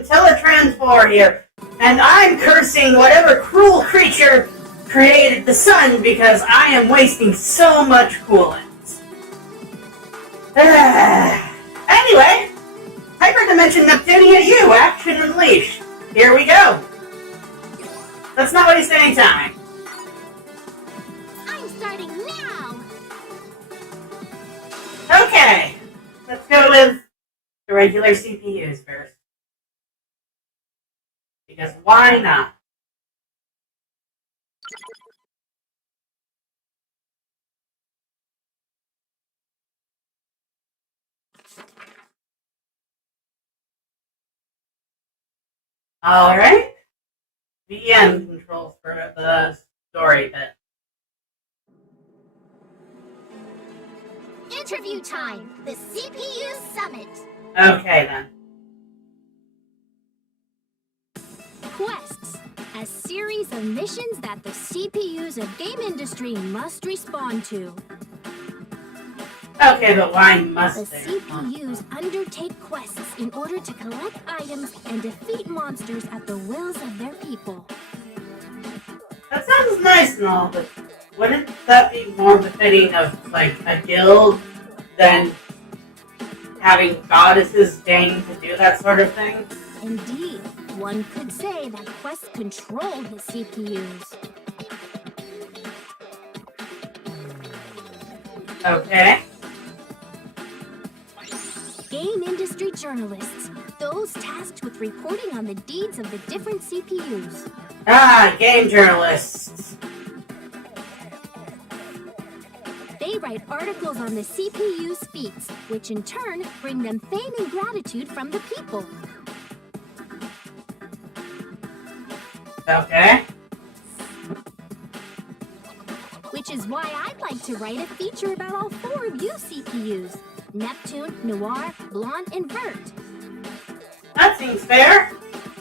Teletrans4 here, and I'm cursing whatever cruel creature created the sun because I am wasting so much coolant. Anyway, Hyperdimension Neptunia U, Action Unleashed. Here we go. Let's not waste any time. I'm starting now. Okay, let's go with the regular CPUs first. Because why not? Alright. VM controls for the story bit. Interview time. The CPU Summit. Okay then. Quests. A series of missions that the CPUs of game industry must respond to. Okay, but why The must they? CPUs undertake quests in order to collect items and defeat monsters at the wills of their people. That sounds nice and all, but wouldn't that be more befitting of, like, a guild than having goddesses deign to do that sort of thing? Indeed, one could say that quests control the CPUs. Okay. Game industry journalists, those tasked with reporting on the deeds of the different CPUs. Ah, game journalists. They write articles on the CPU's feats, which in turn bring them fame and gratitude from the people. Okay. Which is why I'd like to write a feature about all four of you CPUs. Neptune, Noir, Blonde, and Vert. That seems fair.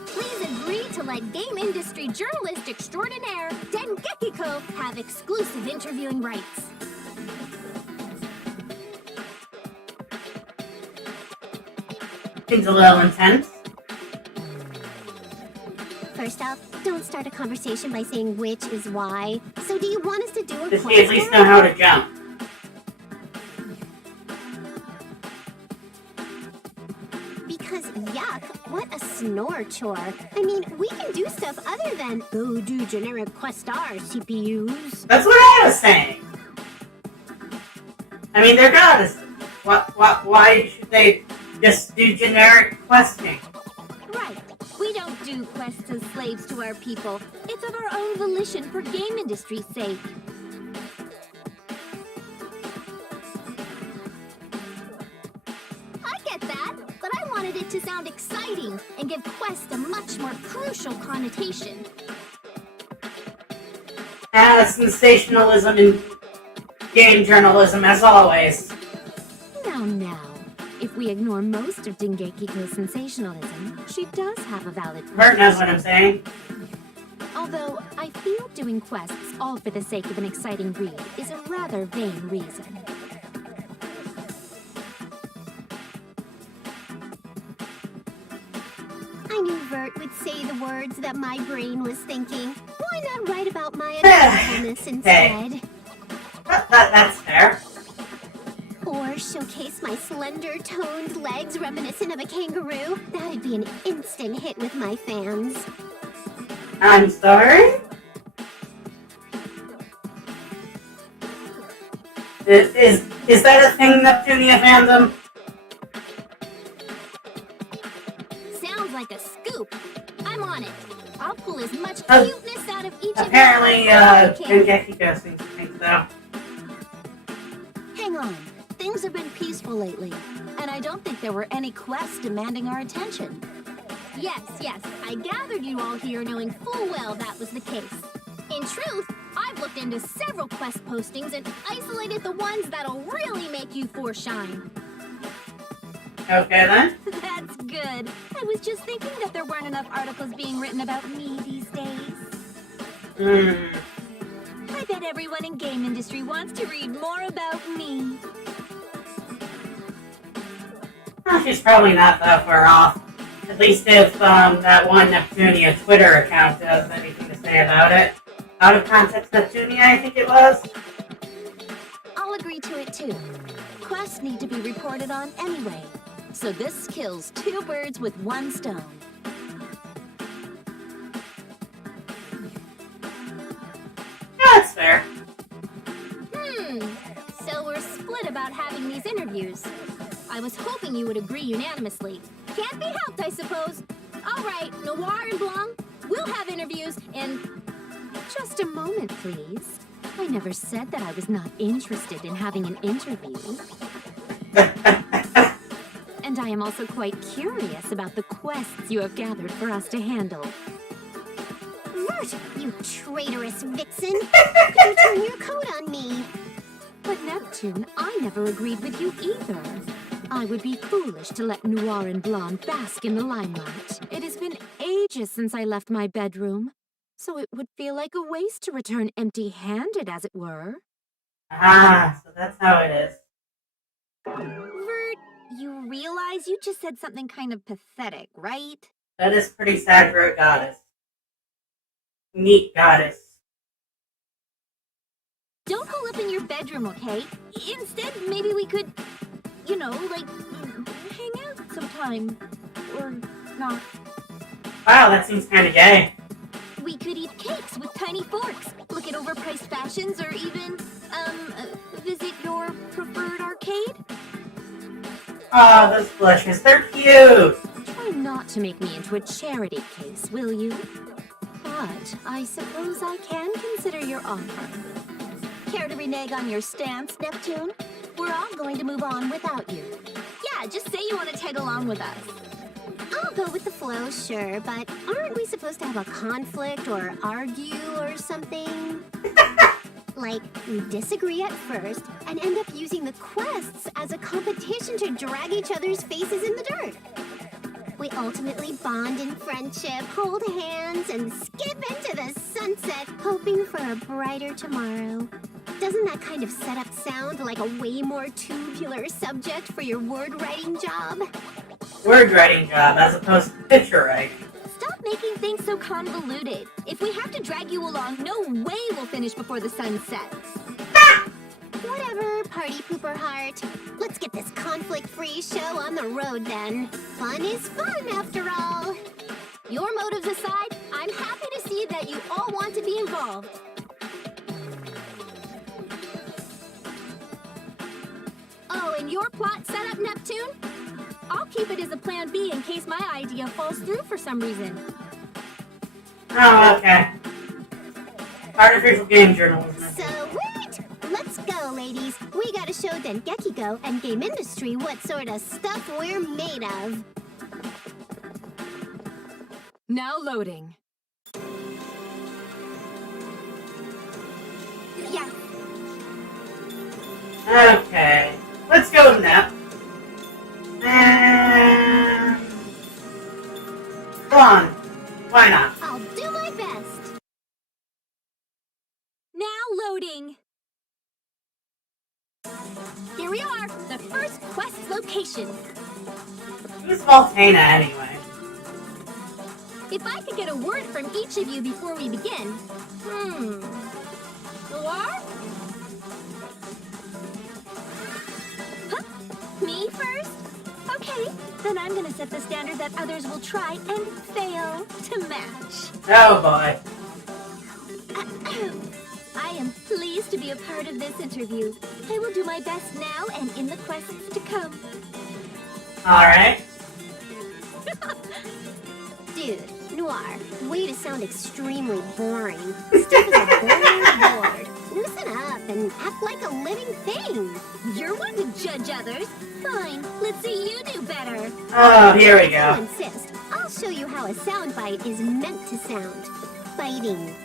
Please agree to let game industry journalist extraordinaire Dengekiko have exclusive interviewing rights. Seems a little intense. First off, don't start a conversation by saying which is why. So do you want us to do a Does quest? he at least know how to jump? Because yuck, what a snore chore. I mean, we can do stuff other than go do generic quest R CPUs. That's what I was saying. I mean, they're goddesses. Why should they just do generic questing? Right. We don't do quests as slaves to our people. It's of our own volition for game industry's sake. I get that, but I wanted it to sound exciting and give quest a much more crucial connotation. Sensationalism in game journalism, as always. Now. If we ignore most of Dengekiko's sensationalism, she does have a valid point. Bert knows what I'm saying. Although, I feel doing quests all for the sake of an exciting read is a rather vain reason. I knew Vert would say the words that my brain was thinking. Why not write about my adorableness instead? That's fair. Or showcase my slender, toned legs reminiscent of a kangaroo? That'd be an instant hit with my fans. I'm sorry? Is that a thing, Neptunia fandom? Sounds like a scoop. I'm on it. I'll pull as much Oh, cuteness out of each Apparently, of you as I can. Dengekiko seems to think so. Hang on. Things have been peaceful lately, and I don't think there were any quests demanding our attention. Yes. I gathered you all here knowing full well that was the case. In truth, I've looked into several quest postings and isolated the ones that'll really make you shine. Okay then. That's good. I was just thinking that there weren't enough articles being written about me these days. I bet everyone in game industry wants to read more about me. Well, she's probably not that far off. At least if that one Neptunia Twitter account has anything to say about it. Out of context Neptunia, I think it was. I'll agree to it too. Quests need to be reported on anyway. So this kills two birds with one stone. That's fair. So we're split about having these interviews. I was hoping you would agree unanimously. Can't be helped, I suppose. All right, Noir and Blanc, we'll have interviews in... Just a moment, please. I never said that I was not interested in having an interview. And I am also quite curious about the quests you have gathered for us to handle. Vert, you traitorous vixen! You turn your coat on me! But Neptune, I never agreed with you either. I would be foolish to let Noir and Blonde bask in the limelight. It has been ages since I left my bedroom, so it would feel like a waste to return empty-handed, as it were. Ah, so that's how it is. Vert, you realize you just said something kind of pathetic, right? That is pretty sad for a goddess. Neat goddess. Don't hole up in your bedroom, okay? Instead, maybe we could, you know, like, hang out sometime. Or not. Wow, that seems kind of gay. We could eat cakes with tiny forks, look at overpriced fashions, or even, visit your preferred arcade? Oh, those blushes, they're cute! Try not to make me into a charity case, will you? But I suppose I can consider your offer. Care to renege on your stance, Neptune? We're all going to move on without you. Yeah, just say you want to tag along with us. I'll go with the flow, sure, but aren't we supposed to have a conflict or argue or something? Like, we disagree at first and end up using the quests as a competition to drag each other's faces in the dirt. We ultimately bond in friendship, hold hands, and skip into the sunset, hoping for a brighter tomorrow. Doesn't that kind of setup sound like a way more tubular subject for your word-writing job? Word-writing job as opposed to picture writing. Stop making things so convoluted. If we have to drag you along, no way we'll finish before the sun sets. Whatever, party pooper heart. Let's get this conflict-free show on the road then. Fun is fun, after all. Your motives aside, I'm happy to see that you all want to be involved. Oh, and your plot set up, Neptune? I'll keep it as a plan B in case my idea falls through for some reason. Oh, okay. Artificial game journalism. So, wait! Let's go, ladies. We gotta show Dengekigo and game industry what sort of stuff we're made of. Now loading. Yeah. Okay. Let's go with Nep. And... Come on. Why not? I'll do my best. Now loading. Here we are, the first quest location. Who's Voltana anyway? If I could get a word from each of you before we begin. Noir? Huh? Me first? Okay, then I'm gonna set the standard that others will try and fail to match. Oh boy. I am pleased to be a part of this interview. I will do my best now and in the quests to come. Alright. Dude, Noir, way to sound extremely boring. Stuff is a boring board. Loosen up and act like a living thing. You're one to judge others. Fine, let's see you do better. Oh, here we If you go. insist, I'll show you how a soundbite is meant to sound. Biting.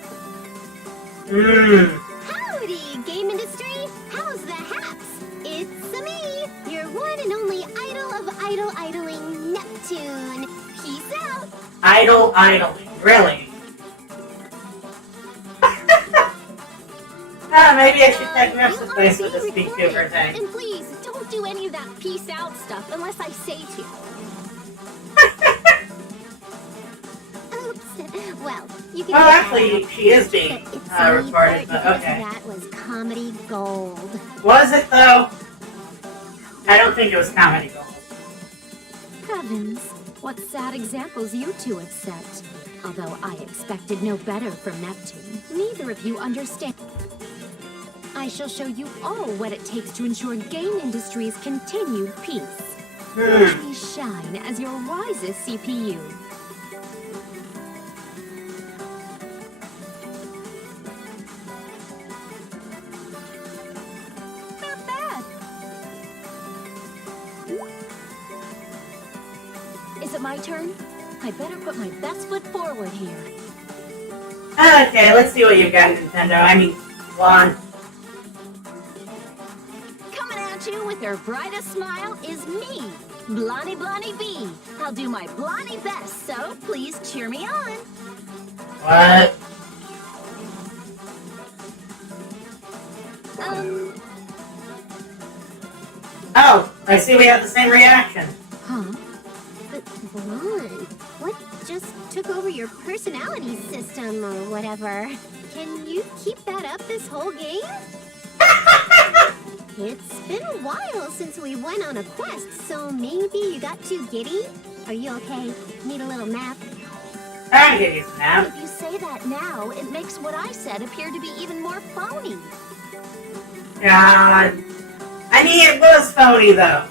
Howdy, game industry! How's the haps? It's me, your one and only idol of idling, Neptune. Peace out. Idling. Really? Maybe I should take Nep's place with the speedtuber thing. And please, don't do any of that peace out stuff unless I say to. Well, you can. Oh, actually, she is being It's recorded, but because okay. that was comedy gold. Was it, though? I don't think it was comedy gold. Heavens, what sad examples you two have set. Although I expected no better from Neptune, neither of you understand. I shall show you all what it takes to ensure game industry's continued peace. Watch me shine as your wisest CPU. Not bad. Is it my turn? I better put my best foot forward here. Okay, let's see what you've got, Nintendo. I mean, Juan. Coming at you with her brightest smile is me, Blondie Blondie B. I'll do my Blondie best, so please cheer me on. What? Oh, I see we have the same reaction. Huh? But Blonde, what just took over your personality system or whatever? Can you keep that up this whole game? It's been a while since we went on a quest, so maybe you got too giddy? Are you okay? Need a little nap? I'll give you some nap. If you say that now, it makes what I said appear to be even more phony. God. I mean, it was phony, though.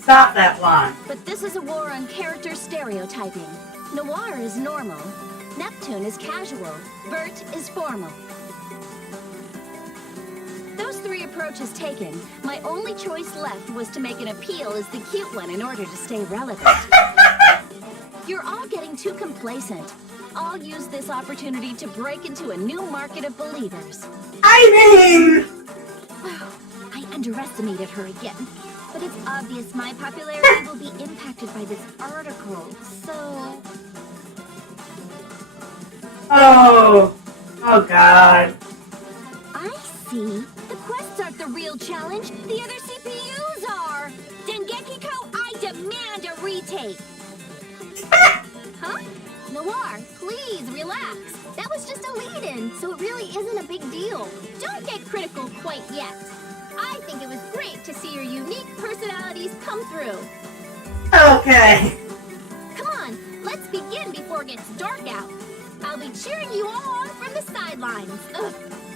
Stop that, Juan. But this is a war on character stereotyping. Noir is normal. Neptune is casual. Bert is formal. Those three approaches taken, my only choice left was to make an appeal as the cute one in order to stay relevant. You're all getting too complacent. I'll use this opportunity to break into a new market of believers. I mean... I underestimated her again. But it's obvious my popularity will be impacted by this article, so... Oh. Oh, God. I see. The quests aren't the real challenge. The other CPUs are. Dengeki-ko, I demand a retake. Huh? Noir, please relax. That was just a lead-in, so it really isn't a big deal. Don't get critical quite yet. I think it was great to see your unique personalities come through. Okay. Come on, let's begin before it gets dark out. I'll be cheering you all on from the sidelines. Ugh,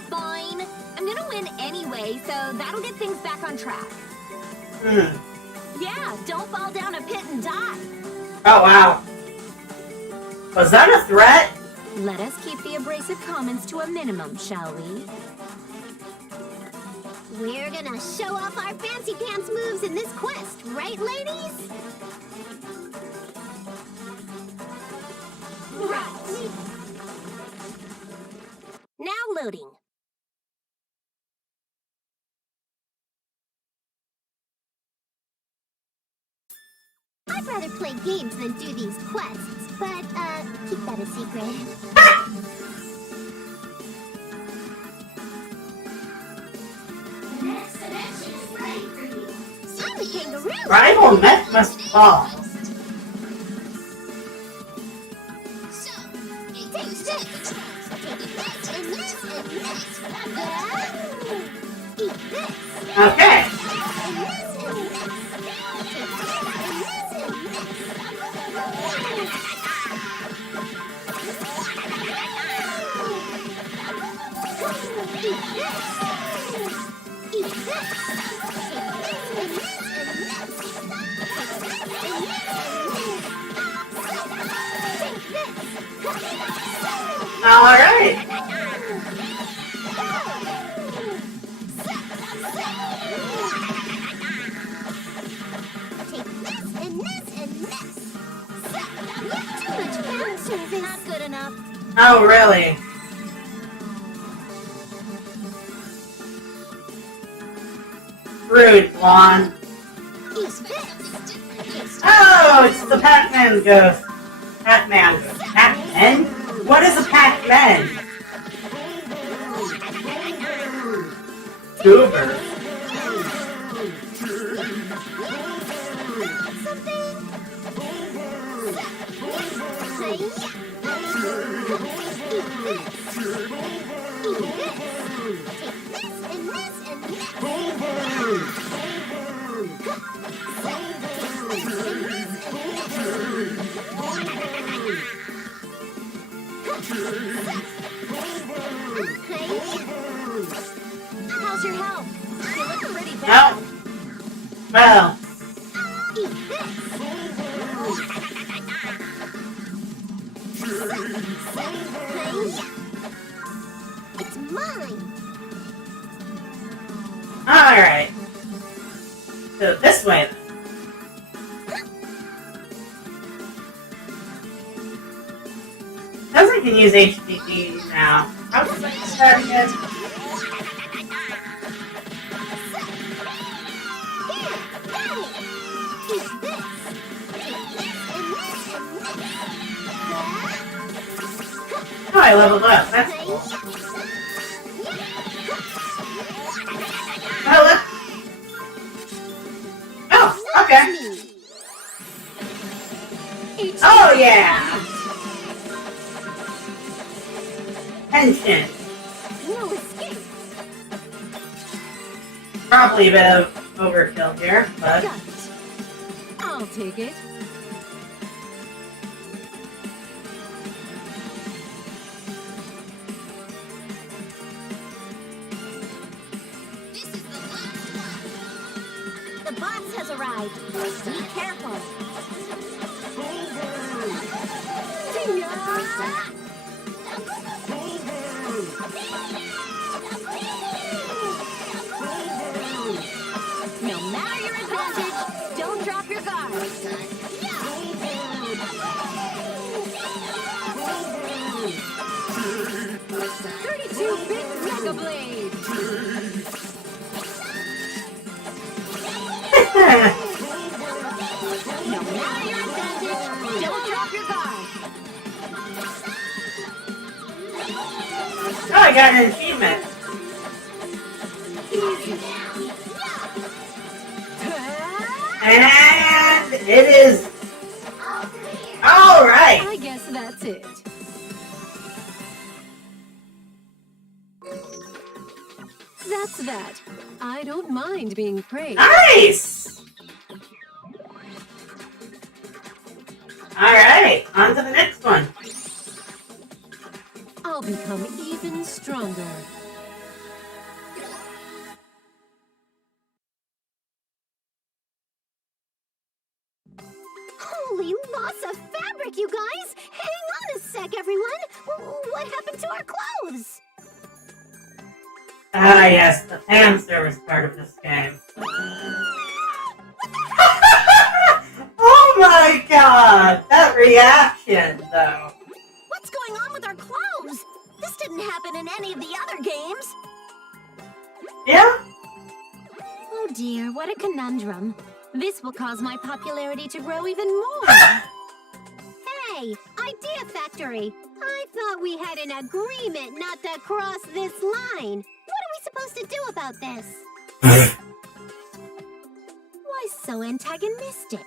fine. I'm gonna win anyway, so that'll get things back on track. Yeah, don't fall down a pit and die. Oh, wow. Was that a threat? Let us keep the abrasive comments to a minimum, shall we? We're gonna show off our fancy pants moves in this quest, right, ladies? Right. Now loading. I'd rather play games than do these quests, but, keep that a secret. The next dimension is ready for you. I'm a kangaroo! Rival Met must fall. So, take this, take this, and this, and this. Yeah? Eat this. Okay. And this, and this. All right. Not good enough. Oh, really? Rude, Blonde. Oh, it's the Pac-Man ghost. Pac-Man ghost. Pac-Man? What is a Pac-Man? Goober. Take this and this and this. How's your health? You look pretty No. bad. Well, Eat this. It's mine. alright. So this way then. Sounds like I can use HDD now. How does I use that again? Eat this. Take this and this and this. Oh, I leveled up. That's cool. Oh, look. Oh, okay. Oh, yeah. Tension. No escape. Probably a bit of overkill here, but Got it. I'll take it. The boss has arrived. Be careful. No matter your advantage, don't drop your guard. 32-bit Mega Blade. No matter your advantage, don't drop your guard. oh, I got an achievement. And it is all right. I guess that's it. That's that. I don't mind being praised. Nice. All right, on to the next one. I'll become even stronger. Holy loss of fabric, you guys! Hang on a sec, everyone! What happened to our clothes? Ah, yes, the fan service part of this game. Oh my god, that reaction, though. What's going on with our clothes? This didn't happen in any of the other games. Yeah? Oh dear, what a conundrum. This will cause my popularity to grow even more. Hey, Idea Factory! I thought we had an agreement not to cross this line. What are we supposed to do about this? Why so antagonistic?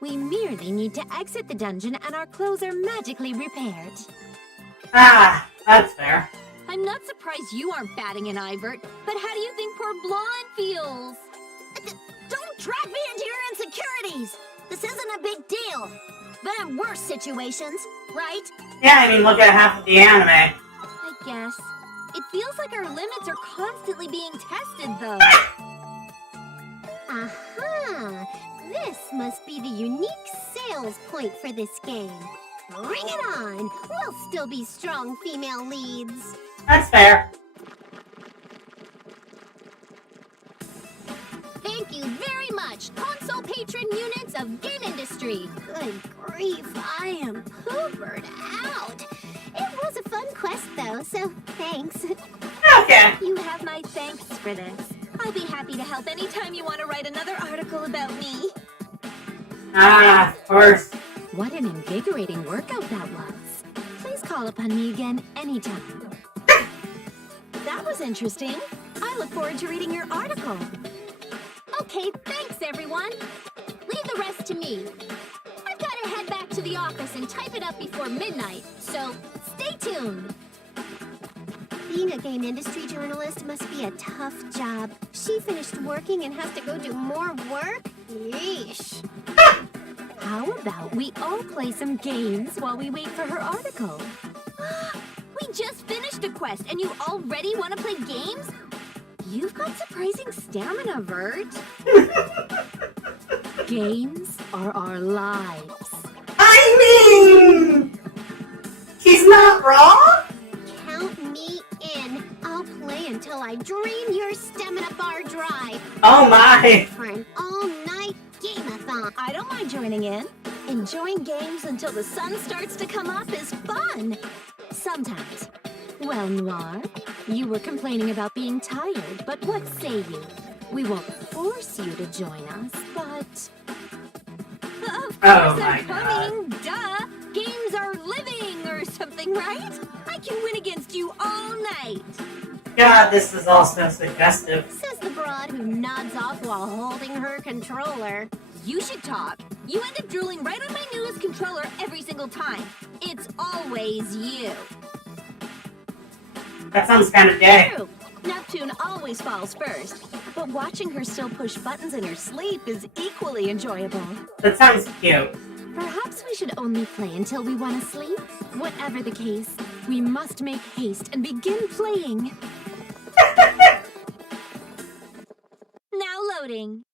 We merely need to exit the dungeon and our clothes are magically repaired. Ah, that's fair. I'm not surprised you aren't batting an eyevert, but how do you think poor Blonde feels? Don't drag me into your insecurities! This isn't a big deal. Been in worse situations, right? Yeah, I mean, look at half of the anime. I guess. It feels like our limits are constantly being tested, though. Aha! This must be the unique sales point for this game. Bring it on! We'll still be strong female leads. That's fair. Thank you very much, console patron units of game industry. Good grief, I am poopered out. It was a fun quest, though, so thanks. Okay. You have my thanks for this. I'll be happy to help anytime you want to write another article about me. Ah, of course. What an invigorating workout that was. Please call upon me again anytime. That was interesting. I look forward to reading your article. Okay, thanks, everyone. Leave the rest to me. I've got to head back to the office and type it up before midnight, so stay tuned. Being a game industry journalist must be a tough job. She finished working and has to go do more work? Yeesh. How about we all play some games while we wait for her article? We just finished a quest and you already want to play games? You've got surprising stamina, Vert. Games are our lives. I mean, she's not wrong. Count me in. I'll play until I drain your stamina bar dry. Oh my. For an all-night game-a-thon. I don't mind joining in. Enjoying games until the sun starts to come up is fun. Sometimes. Well, Noir, you were complaining about being tired, but what say you? We won't force you to join us, but... Of Oh course my I'm coming. Duh. Games are living or something, right? I can win against you all night. God, this is all so suggestive. Says the broad who nods off while holding her controller. You should talk. You end up drooling right on my newest controller every single time. It's always you. That sounds kind of gay. True. Neptune always falls first, but watching her still push buttons in her sleep is equally enjoyable. That sounds cute. Perhaps we should only play until we want to sleep? Whatever the case, we must make haste and begin playing. Now loading.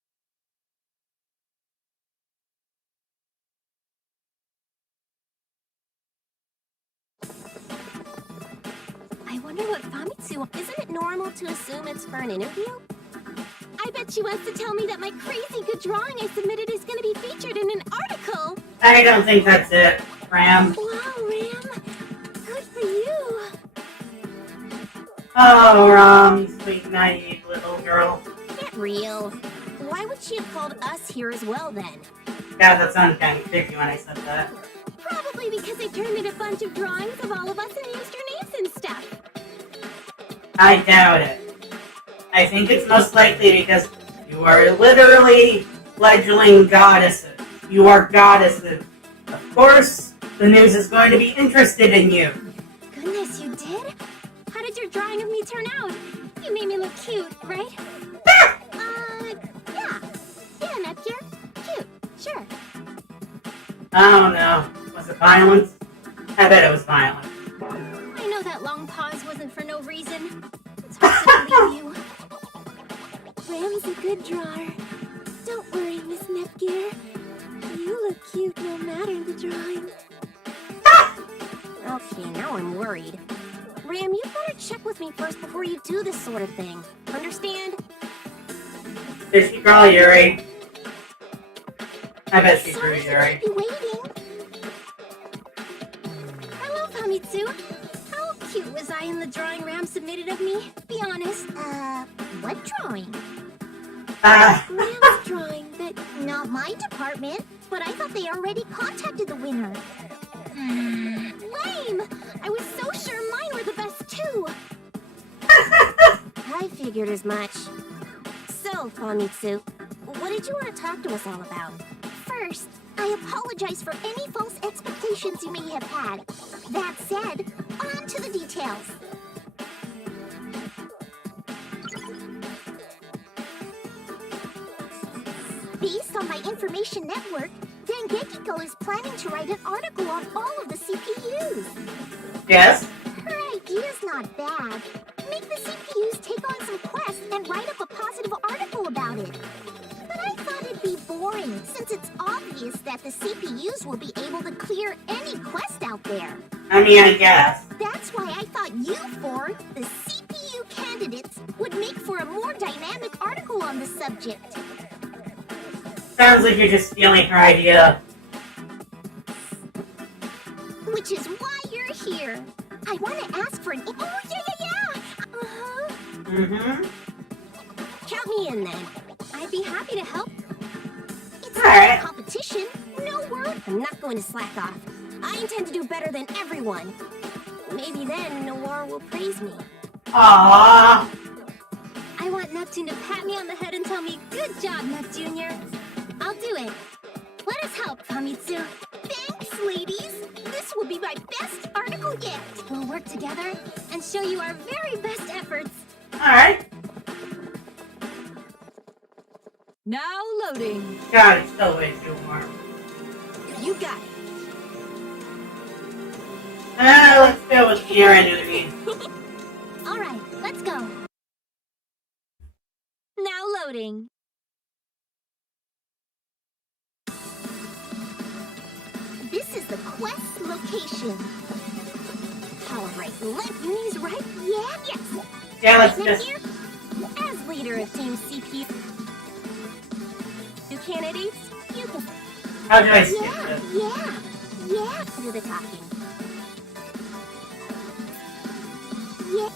I wonder what Famitsu... Isn't it normal to assume it's for an interview? I bet she wants to tell me that my crazy good drawing I submitted is going to be featured in an article. I don't think that's it, Ram. Wow, Ram. Good for you. Oh, Ram, you sweet, naive little girl. Get real. Why would she have called us here as well, then? God, that sounded kind of creepy when I said that. Probably because they turned in a bunch of drawings of all of us and used our names and stuff. I doubt it. I think it's most likely because you are literally fledgling goddesses. You are goddesses. Of course, the news is going to be interested in you. Goodness, you did? How did your drawing of me turn out? You made me look cute, right? Yeah. Yeah, Nepgear. Cute, sure. I don't know. Was it violent? I bet it was violent. I know that long pause wasn't for no reason. It's hard to believe you. Ram's a good drawer. Don't worry, Miss Nepgear. You look cute no matter the drawing. Okay, now I'm worried. Ram, you better check with me first before you do this sort of thing. Understand? Did she call Yuri? I bet she drew Sorry Yuri. to keep you waiting. Hello, Famitsu. How cute was I in the drawing Ram submitted of me? Be honest. What drawing? Ram's drawing, but not my department. But I thought they already contacted the winner. Lame! I was so sure mine were the best too. I figured as much. So, Famitsu, what did you want to talk to us all about? First, I apologize for any false expectations you may have had. That said, on to the details. Based on my information network, Dengekiko is planning to write an article on all of the CPUs. Yes? Her idea's not bad. Make the CPUs take on some quests and write up a positive article about it. But I thought it'd be boring, since it's obvious that the CPUs will be able to clear any quest out there. I mean, I guess. That's why I thought you four, the CPU candidates, would make for a more dynamic article on the subject. Sounds like you're just stealing her idea. Which is why you're here. I want to ask for an... Oh, yeah! Mm-hmm. Count me in, then. I'd be happy to help. It's All not right. a competition. No word. I'm not going to slack off. I intend to do better than everyone. Maybe then Noir will praise me. Aww. I want Neptune to pat me on the head and tell me, "Good job, Neptunior." I'll do it. Let us help, Famitsu. Thanks, ladies. This This will be my best article yet. We'll work together and show you our very best efforts. Alright. Now loading. God, it's still way too warm. You got it. Let's go with ear energy. All right, let's go. Now loading. This is the quest location. All right, left knees right. Yeah, yes. Yeah, let's Right just... here, as leader of Team CPU candidates, you can. How do I skip Yeah, this? yeah. Do the talking. Yeah.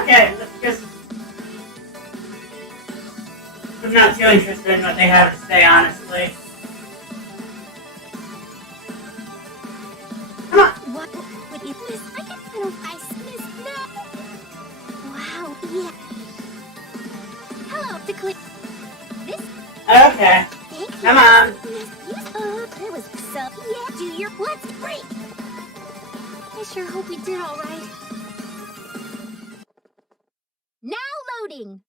Okay, let's just... I'm not too interested in what they have to say, honestly. Come on. What would you miss? I can little ice miss. No. Wow. Yeah. Hello, Declare. This. Okay. Thank you. Come on. There was so. Yeah. Do your. Let's break. I sure hope we did all right. Now loading.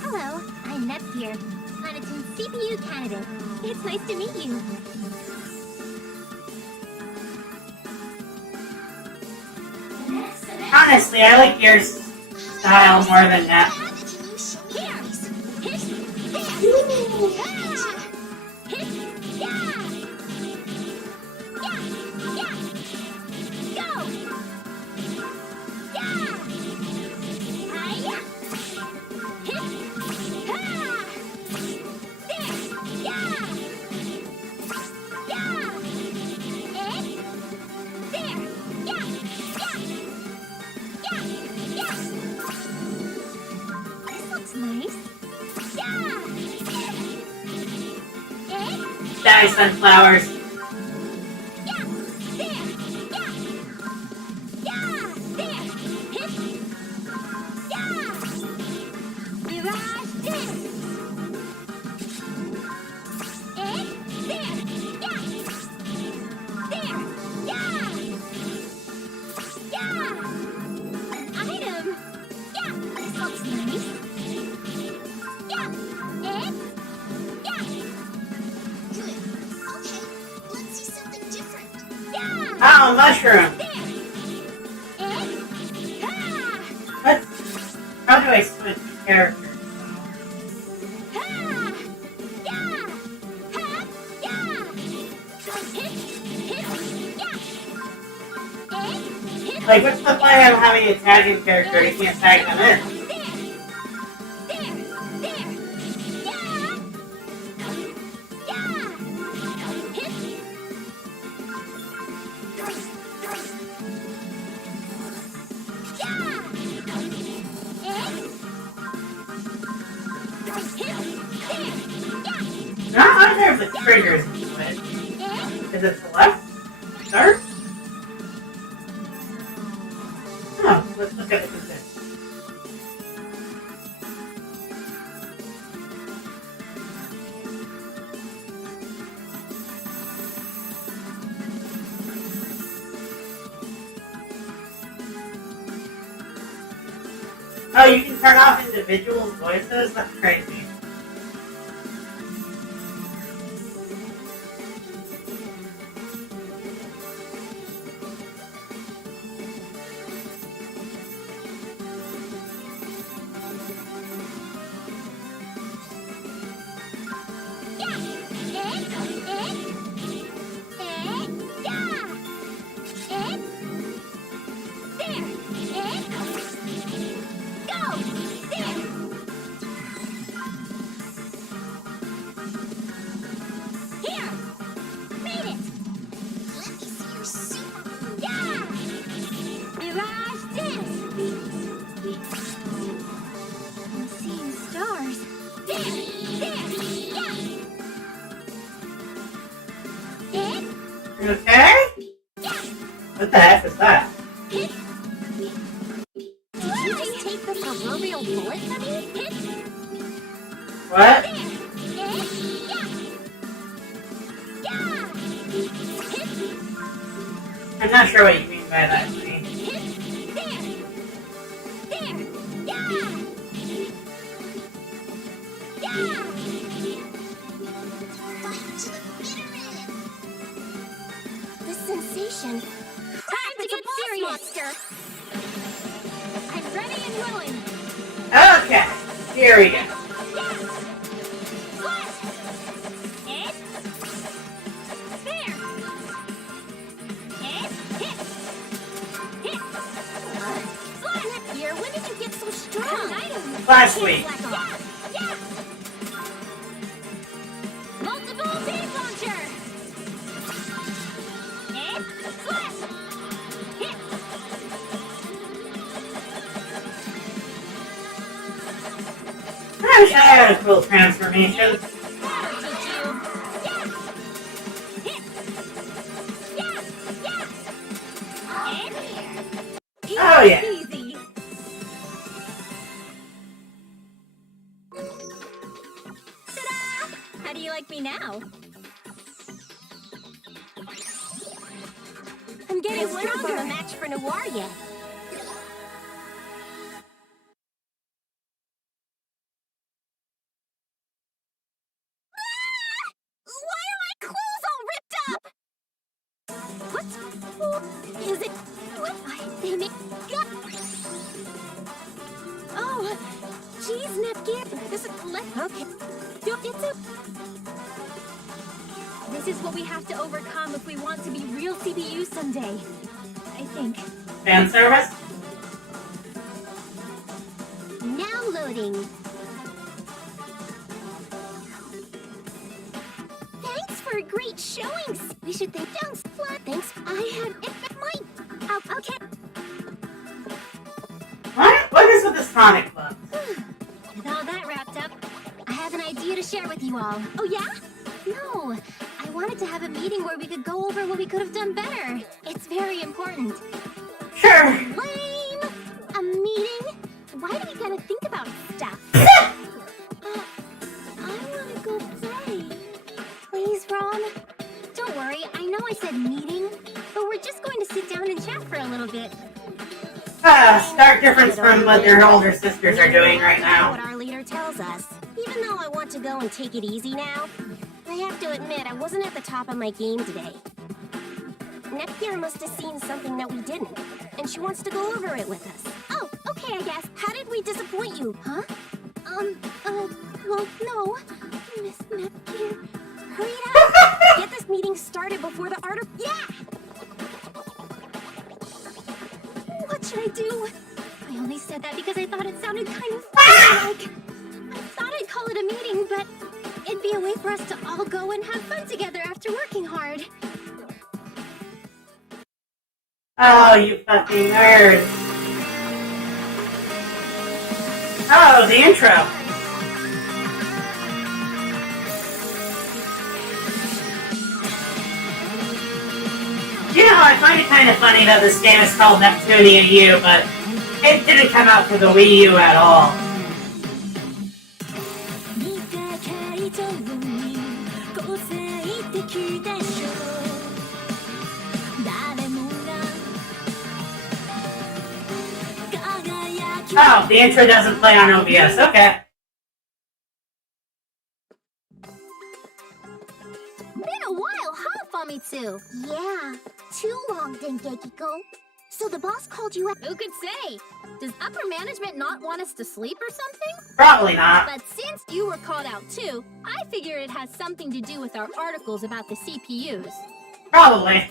Hello, I'm Nep here. I'm a Team CPU candidate. It's nice to meet you. Honestly, I like your style more than that. Die, sunflowers. Oh, mushroom. What? How do I switch characters? Like, what's the point of having a tagging character? You can't tag them in. I wonder if the triggers switch. Is it select? Start? Oh, let's look at the position. Oh, you can turn off individuals' voices? That's crazy. You okay? What the heck is that? Did you just take the proverbial bullet from me? What? I'm not sure what you mean by that, G. The sensation. Time to get serious, monster. I'm ready and willing. Okay, here we go. When did you get so strong? Last week. Multiple beam launcher. I wish I had a cool transformation. Oh yeah. Easy. Ta-da! How do you like me now? I'm getting stronger. I'm a match for Noir yet. Why are my clothes all ripped up? What? Is it? What? They make. Oh, geez, Nepgear. This is okay. It's a. This is what we have to overcome if we want to be real CPUs someday. I think. Fan service? Now loading. Thanks for a great showing. We should thank down flat. Thanks. I had it my. Oh, okay. What is with the Sonic Club? With all that wrapped up, I have an idea to share with you all. Oh yeah? No, I wanted to have a meeting where we could go over what we could have done better. It's very important. Sure. Lame! A meeting? Why do we gotta think about stuff? I wanna go play. Please, Ron? Don't worry, I know I said meeting, but we're just going to sit down and chat for a little bit. Stark difference from what their older sisters are doing right now. What our leader tells us. Even though I want to go and take it easy now, I have to admit I wasn't at the top of my game today. Nepgear must have seen something that we didn't, and she wants to go over it with us. Oh, okay, I guess. How did we disappoint you, huh? Well, no. Miss Nepgear, hurry it up! Get this meeting started before the article. Yeah! What should I do? I only said that because I thought it sounded kind of like. I thought I'd call it a meeting, but it'd be a way for us to all go and have fun together after working hard. Oh, you fucking nerd. Oh, the intro. You know, I find it kind of funny that this game is called Neptunia U, but it didn't come out for the Wii U at all. Oh, the intro doesn't play on OBS. Okay. Been a while, huh, Famitsu? Yeah, too long, Dengekiko. So the boss called you out. Who could say? Does upper management not want us to sleep or something? Probably not. But since you were called out too, I figure it has something to do with our articles about the CPUs. Probably.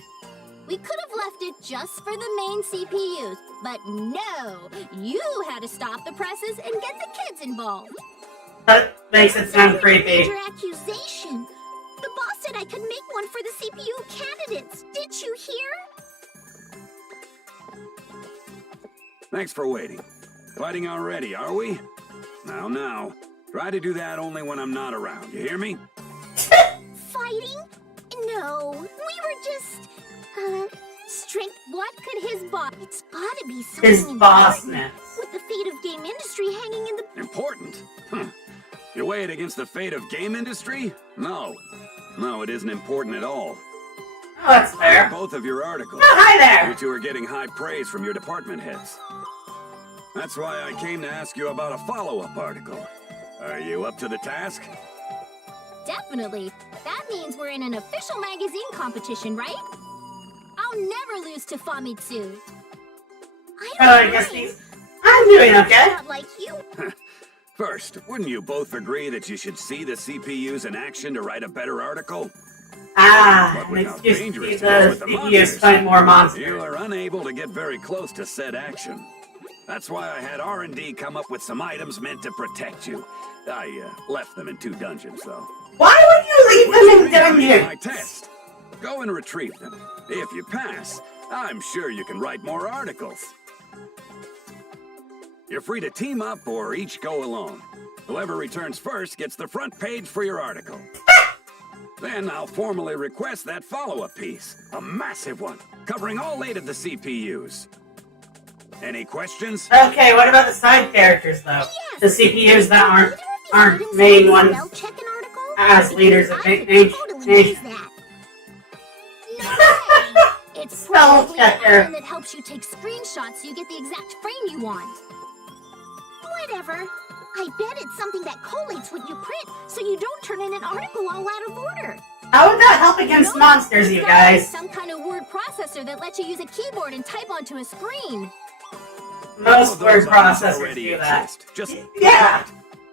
We could have left it just for the main CPUs, but no! You had to stop the presses and get the kids involved. That makes it sound creepy. Major accusation. The boss said I could make one for the CPU candidates. Did you hear? Thanks for waiting. Fighting already, are we? Now. Try to do that only when I'm not around, you hear me? Fighting? No, we were just... strength. What could his boss... It's gotta be something His bossness. with the fate of game industry hanging in the... Important? You weigh it against the fate of game industry? No. No, it isn't important at all. Oh, that's fair. Both of your articles. Oh, hi there! You two are getting high praise from your department heads. That's why I came to ask you about a follow-up article. Are you up to the task? Definitely. That means we're in an official magazine competition, right? I'll never lose to Famitsu. I guess I'm doing okay. Not like you. First, wouldn't you both agree that you should see the CPUs in action to write a better article? Ah, But an with how excuse to dangerous use it is the with the CPUs monsters, fight more You monsters. are unable to get very close to said action. That's why I had R&D come up with some items meant to protect you. I left them in 2 dungeons, though. Why would you leave them in Which brings me to my dungeons? test. Go and retrieve them. If you pass, I'm sure you can write more articles. You're free to team up or each go alone. Whoever returns first gets the front page for your article. Then I'll formally request that follow-up piece. A massive one, covering all 8 of the CPUs. Any questions? Okay, what about the side characters, though? The CPUs that aren't main ones Spell check an article? as leaders of I could nation. totally use that. No way! It's Spell probably checker. an item that helps you take screenshots so you get the exact frame you want. Whatever. I bet it's something that collates what you print so you don't turn in an article all out of order. How would that help against No, monsters, you it's gotta be guys? some kind of word processor that lets you use a keyboard and type onto a screen. Most All of word those items processors already do that. exist. Just Yeah.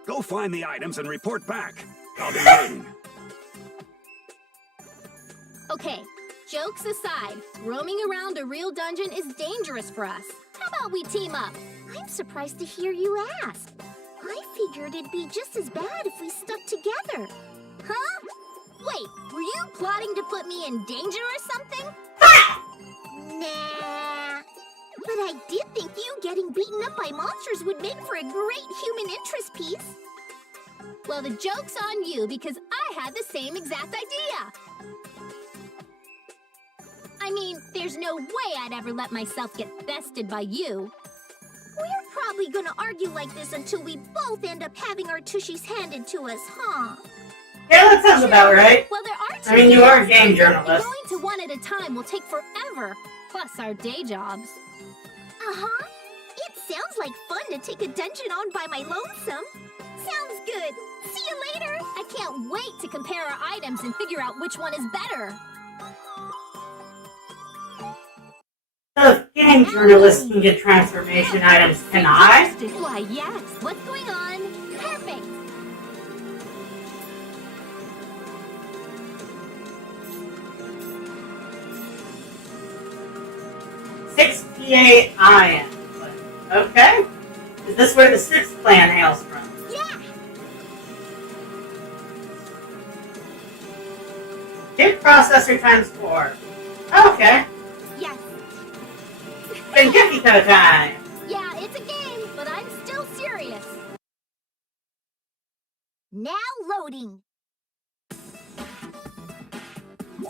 go find the items and report back. I'll be waiting. Okay, jokes aside, roaming around a real dungeon is dangerous for us. How about we team up? I'm surprised to hear you ask. I figured it'd be just as bad if we stuck together. Huh? Wait, were you plotting to put me in danger or something? Nah. But I did think you getting beaten up by monsters would make for a great human interest piece. Well, the joke's on you because I had the same exact idea. I mean, there's no way I'd ever let myself get bested by you. We're probably gonna argue like this until we both end up having our tushies handed to us, huh? Yeah, that sounds about right. Well, there are I mean, you are a game and journalist. going to one at a time will take forever, plus our day jobs. Uh-huh. It sounds like fun to take a dungeon on by my lonesome. Sounds good. See you later. I can't wait to compare our items and figure out which one is better. So if game journalists can get transformation items, can I? Why, yes. What's going on? Perfect. I am. Okay. Is this where the 6th clan hails from? Yeah. Chip processor times 4. Okay. Yes. Benkekito time. Yeah, it's a game, but I'm still serious. Now loading.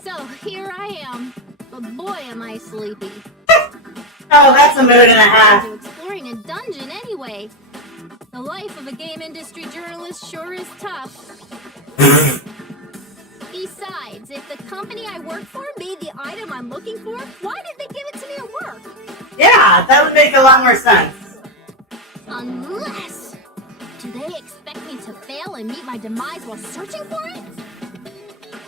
So here I am, but boy am I sleepy. Oh, that's a mood and a half. To exploring a dungeon anyway. The life of a game industry journalist sure is tough. Besides, if the company I work for made the item I'm looking for, why did they give it to me at work? Yeah, that would make a lot more sense. Unless... Do they expect me to fail and meet my demise while searching for it?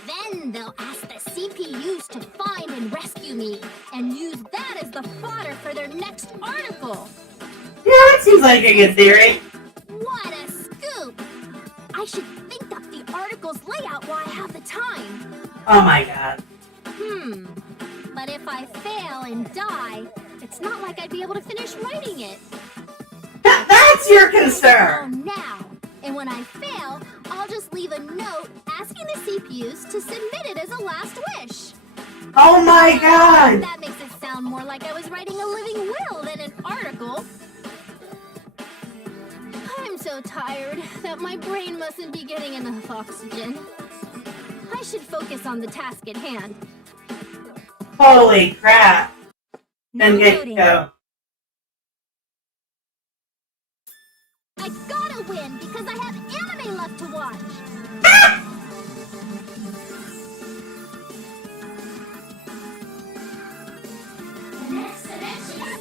Then they'll ask the CPUs to find and rescue me, and use that as the fodder for their next article. Yeah, that seems like a good theory. What a scoop! I should think up the article's layout while I have the time. Oh my god. But if I fail and die, it's not like I'd be able to finish writing it. That's your Oh, concern. now. And when I fail, I'll just leave a note asking the CPUs to submit it as a last wish. Oh my god. That makes it sound more like I was writing a living will than an article. I'm so tired that my brain mustn't be getting enough oxygen. I should focus on the task at hand. Holy crap. Now loading. Benkekito. I gotta win because I have anime left to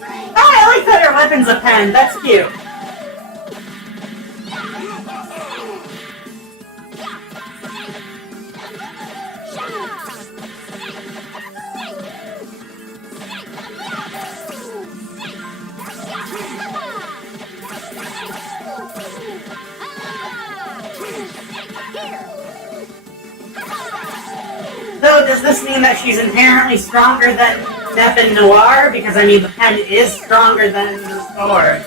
Oh, I like that her weapon's a pen. That's cute. So does this mean that she's inherently stronger than Nep and Noir? Because, I mean, the pen is stronger than the sword.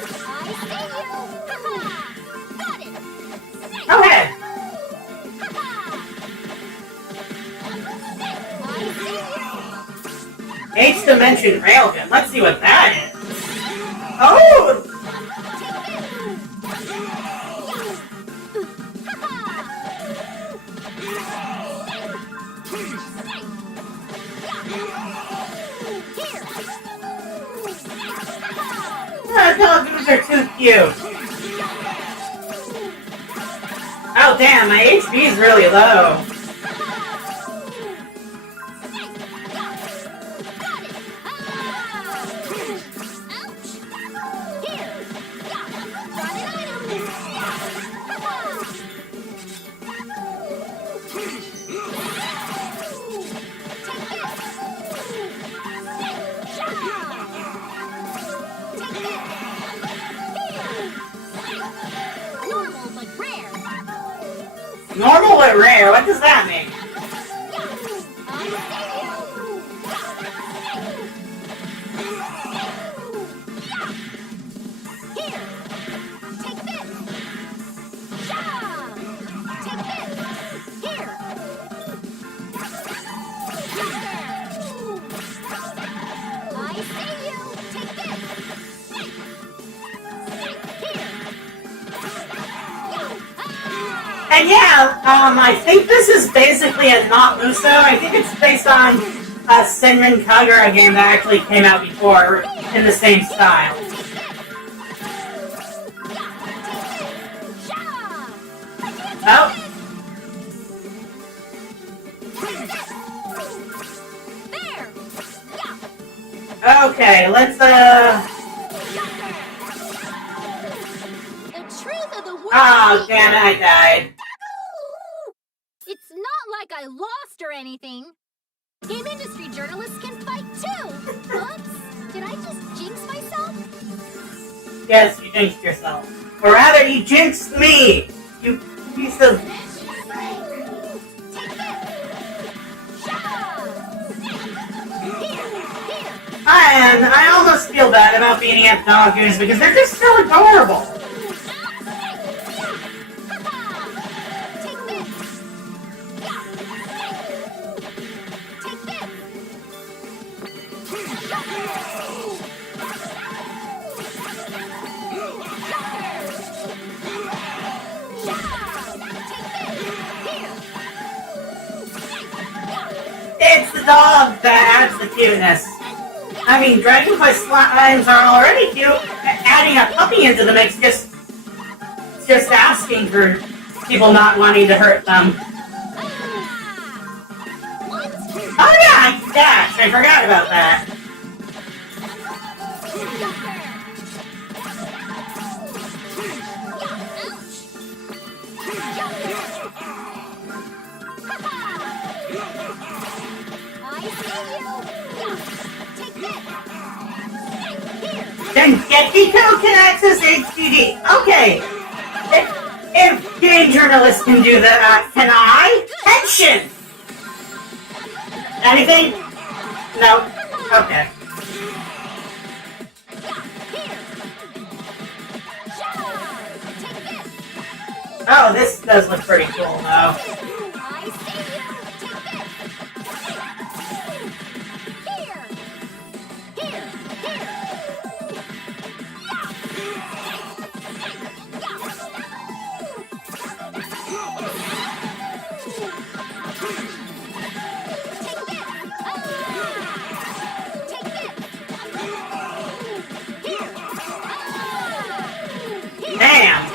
Okay. Eighth Dimension Railgun. Let's see what that is. Oh! Those are too cute. Oh damn, my HP is really low. Normal but rare, what does that mean? And yeah, I think this is basically a not Muso. I think it's based on a Senran Kagura game that actually came out before in the same style. Oh. Okay, let's Oh, damn it, I died. It's not like I lost or anything. Game industry journalists can fight too. Oops, did I just jinx myself? Yes, you jinxed yourself. Or rather, you jinxed me! You piece of... And I almost feel bad about beating up doggos because they're just so adorable. It's the dog that adds the cuteness. I mean, Dragon Quest slimes are already cute. Adding a puppy into the mix just asking for people not wanting to hurt them. Oh yeah, I can dash. I forgot about that. Then Gekiko can access HDD. Okay. If game journalists can do that, can I? Tension! Anything? No. Okay. Oh, this does look pretty cool, though. Damn!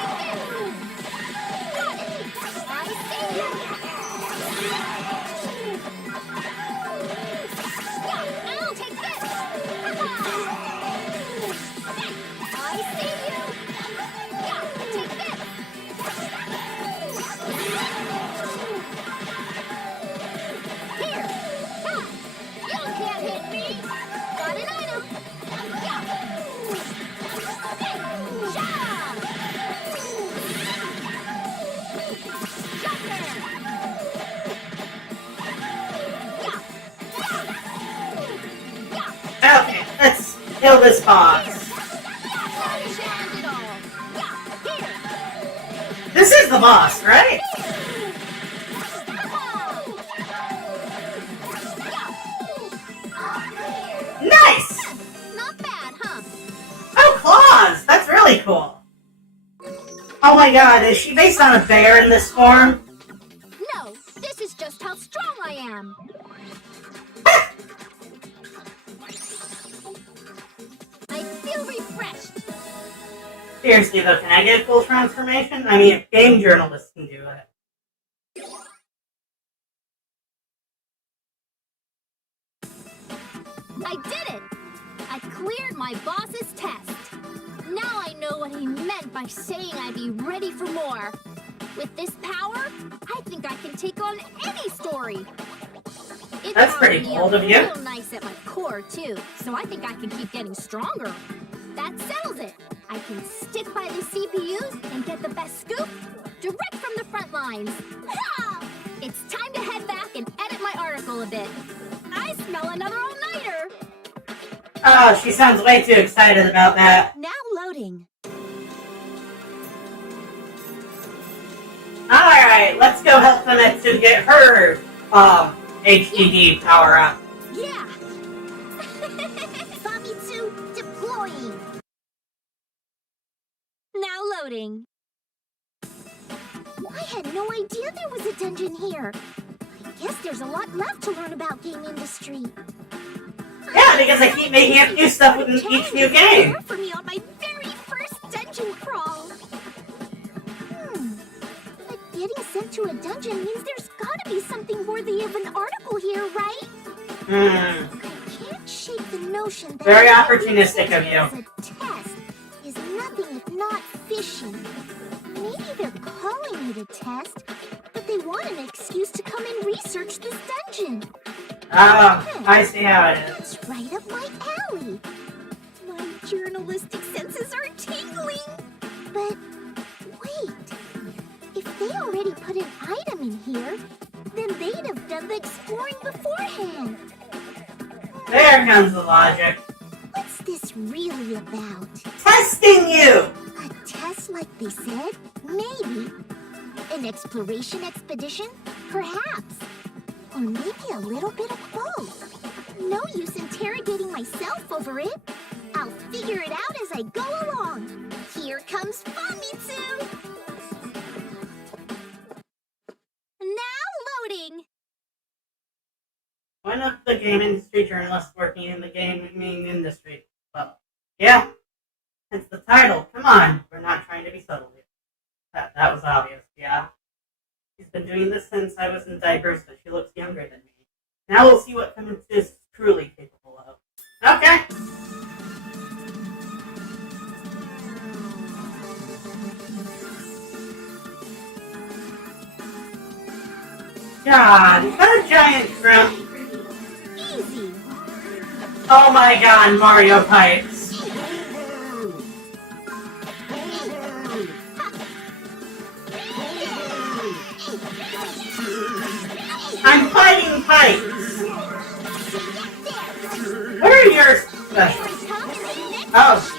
kill this boss. This is the boss, right? Nice! Not bad, huh? Oh, claws! That's really cool. Oh my god, is she based on a bear in this form? No, this is just how strong I am. I feel refreshed. Seriously though, can I get full transformation? I mean, if game journalists can do it. I did it! I cleared my boss's test. Now I know what he meant by saying I'd be ready for more. With this power, I think I can take on any story. It That's pretty powered me bold up of you. real nice at my core, too, so I think I can keep getting stronger. That settles it. I can stick by the CPUs and get the best scoop direct from the front lines. Ha! It's time to head back and edit my article a bit. I smell another all-nighter. Oh, she sounds way too excited about that. Now loading. Alright, let's go help the Neptune get her HDD power up. Yeah. Famitsu deploying. Now loading. I had no idea there was a dungeon here. I guess there's a lot left to learn about game industry. Yeah, because I keep making up new stuff with each new game. Prepare for me on my very first dungeon crawl. But getting sent to a dungeon means there's gotta be something worthy of an article here, right? I can't shake the notion that Very opportunistic of you. as a test is nothing if not fishy. Maybe they're calling it a test, but they want an excuse to come and research this dungeon. Oh, I see how it is. That's right up my alley. My journalistic senses are tingling. But wait, if they already put an item in here, then they'd have done the exploring beforehand. There comes the logic. What's this really about? Testing you! A test like they said? Maybe. An exploration expedition? Perhaps. Or maybe a little bit of both. No use interrogating myself over it. I'll figure it out as I go along. Here comes Famitsu! Now loading! One of the game industry journalists working in the gaming industry. Well, yeah. It's the title. Come on. We're not trying to be subtle here. That was obvious, yeah. She's been doing this since I was in diapers, but she looks younger than me. Now we'll see what Famitsu is truly capable of. Okay. God, is that a giant shrimp? Easy! Oh my god, Mario Pipes. I'm fighting pipes. What are your specials? Oh.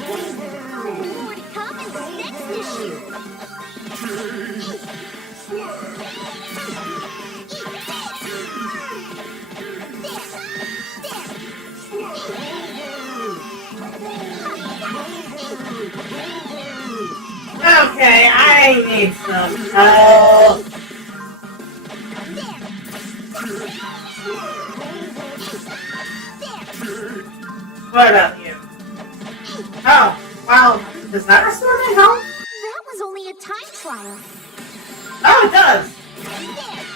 More to come in the next issue. Okay, I need some help. What about you? Oh, well, does that restore my health? That was only a time trial. Oh, it does.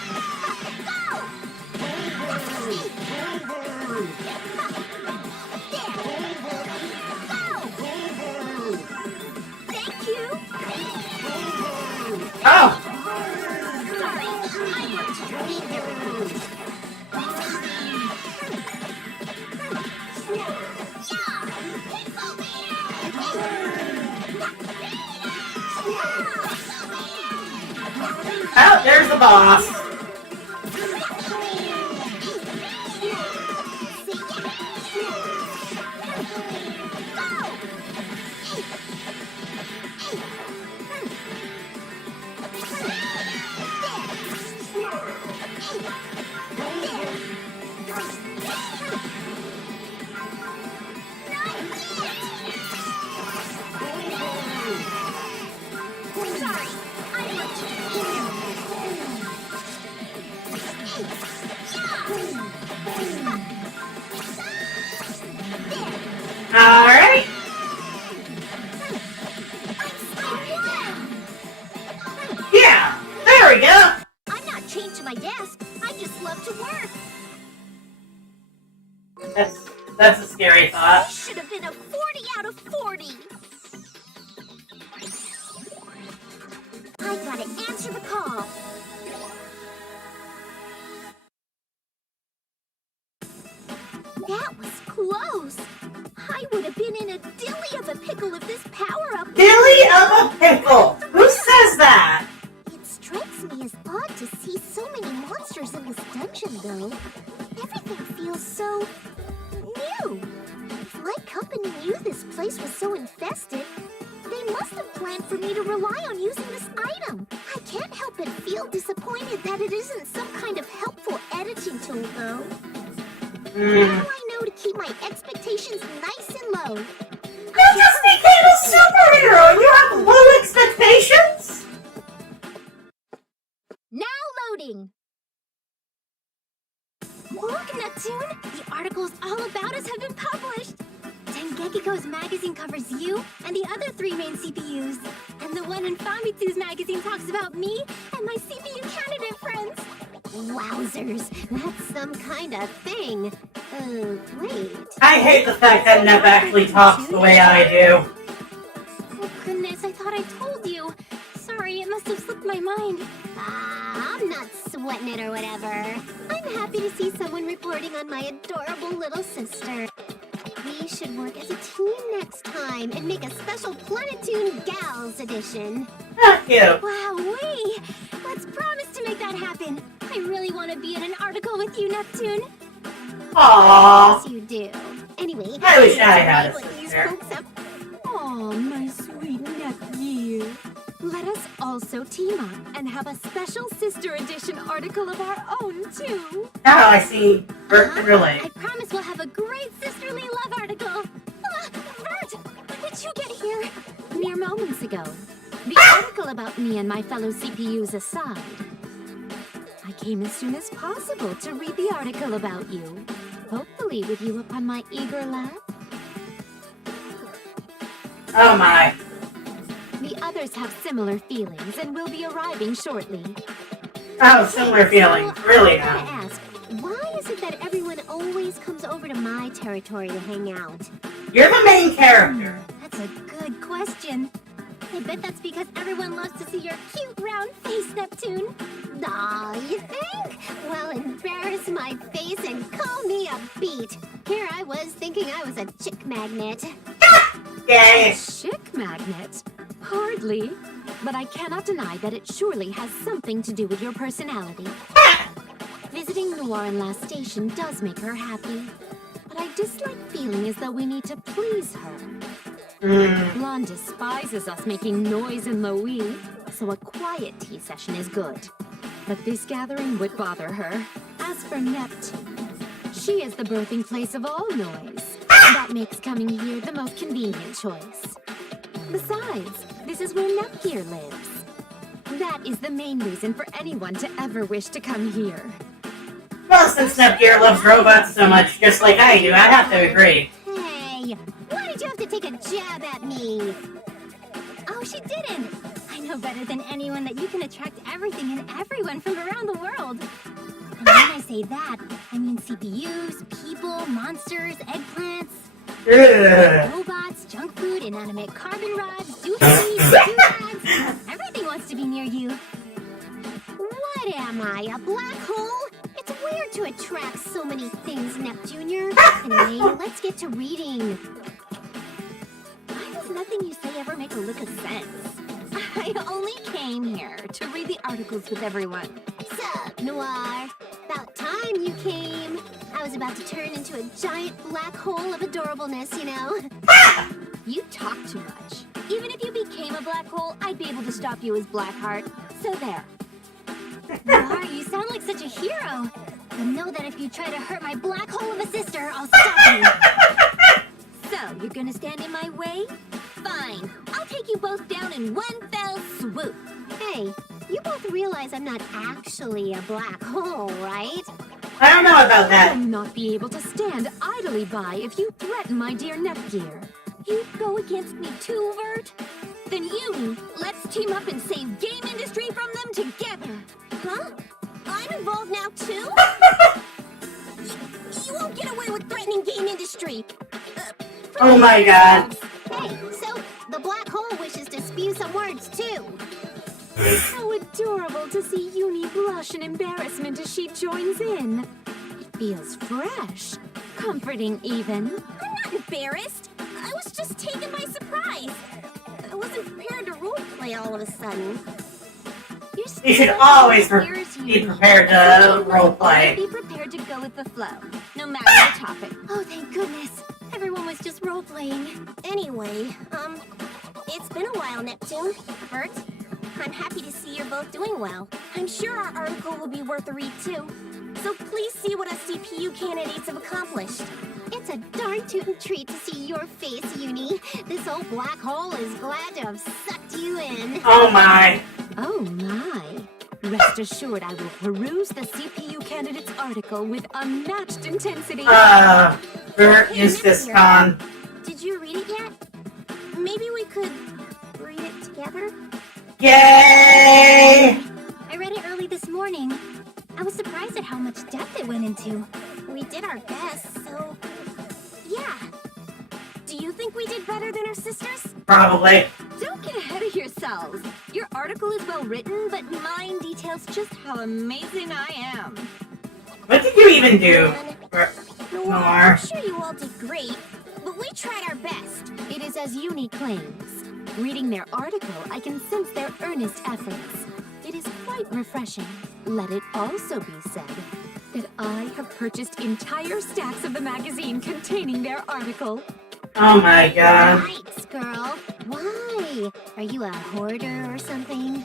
Thank you. Oh, Sorry, I worked to beat everyone. oh, there's the boss. That's a scary thought. This should have been a 40 out of 40. I gotta answer the call. That was close. I would have been in a dilly of a pickle if this power-up... Dilly of a pickle! Who says that? It strikes me as odd to see so many monsters in this dungeon, though. Everything feels so... new. If my company knew this place was so infested, they must have planned for me to rely on using this item. I can't help but feel disappointed that it isn't some kind of helpful editing tool, though. How do I know to keep my expectations nice and low? You just became a superhero and you have low expectations? Now loading! Look, Neptune! The articles all about us have been published! Dengekiko's magazine covers you and the other 3 main CPUs. And the one in Famitsu's magazine talks about me and my CPU candidate friends. Wowzers, that's some kind of thing. Wait. I hate the fact that Nep actually talks the way I do. Oh goodness, I thought I told you. Sorry, it must have slipped my mind. I'm not sweating it or whatever. I'm happy to see someone reporting on my adorable little sister. We should work as a team next time and make a special Planetoon Gals edition. Thank you. Wowee! Let's promise to make that happen. I really want to be in an article with you, Neptune. Aww. Yes, you do. Anyway, I wish I had a what these sister. folks have. Oh, my sweet nephew. Let us also team up and have a special sister edition article of our own, too. Now I see Bert can relate. I promise we'll have a great sisterly love article. Bert, when did you get here? Mere moments ago. The article about me and my fellow CPUs aside. I came as soon as possible to read the article about you. Hopefully with you upon my eager lap. Oh my. The others have similar feelings and will be arriving shortly. Oh, similar feelings. Really I gotta now. ask, why is it that everyone always comes over to my territory to hang out? You're the main character. That's a good question. I bet that's because everyone loves to see your cute round face, Neptune. Aw, you think? Well, embarrass my face and call me a beat. Here I was thinking I was a chick magnet. Yay. Chick magnet? Hardly. But I cannot deny that it surely has something to do with your personality. Visiting Noirin Last Station does make her happy. But I dislike feeling as though we need to please her. Blonde despises us making noise in Loe, so a quiet tea session is good. But this gathering would bother her. As for Neptune, she is the birthing place of all noise. That makes coming here the most convenient choice. Besides, this is where Nepgear lives. That is the main reason for anyone to ever wish to come here. Well, since Nepgear loves robots so much, just like I do, I have to agree. Hey, why did you have to take a jab at me? Oh, she didn't. I know better than anyone that you can attract everything and everyone from around the world. And when I say that, I mean CPUs, people, monsters, eggplants, Ugh. robots, junk food, inanimate carbon rods, doohies, doodads. Everything wants to be near you. What am I, a black hole? It's weird to attract so many things, Nep Jr. Anyway, let's get to reading. Why does nothing you say ever make a lick of sense? I only came here to read the articles with everyone. Sup, Noir? About time you came. I was about to turn into a giant black hole of adorableness, you know? You talk too much. Even if you became a black hole, I'd be able to stop you as Blackheart. So there. Noir, you sound like such a hero. But know that if you try to hurt my black hole of a sister, I'll stop you. So, you're gonna stand in my way? Fine. I'll take you both down in one fell swoop. Hey, you both realize I'm not actually a black hole, right? I don't know about I'll that. not be able to stand idly by if you threaten my dear Nepgear. You go against me too, Vert? Then you, let's team up and save game industry from them together. Huh? I'm involved now too? You won't get away with threatening game industry. sorry. Oh my god. Hey, so the black hole wishes to spew some words too. How adorable to see Uni blush in embarrassment as she joins in. It feels fresh, comforting even. I'm not embarrassed. I was just taken by surprise. I wasn't prepared to roleplay all of a sudden. You should always be prepared to roleplay. Be prepared to go with the flow, no matter the topic. Oh, thank goodness. Everyone was just role-playing. Anyway, it's been a while, Neptune. Bert, I'm happy to see you're both doing well. I'm sure our article will be worth a read, too. So please see what us CPU candidates have accomplished. It's a darn tootin' treat to see your face, Uni. This old black hole is glad to have sucked you in. Oh my. Oh my. Rest assured I will peruse the CPU candidate's article with unmatched intensity. Bert Eustace Con. Did you read it yet? Maybe we could read it together? Yay! I read it early this morning. I was surprised at how much depth it went into. We did our best, so... yeah. Do you think we did better than our sisters? Probably. Don't get ahead of yourselves. Your article is well written, but mine details just how amazing I am. What did you even do? Well, Noir. I'm sure you all did great, but we tried our best. It is as Uni claims. Reading their article, I can sense their earnest efforts. It is quite refreshing. Let it also be said that I have purchased entire stacks of the magazine containing their article. Oh my god. Yikes, girl. Why? Are you a hoarder or something?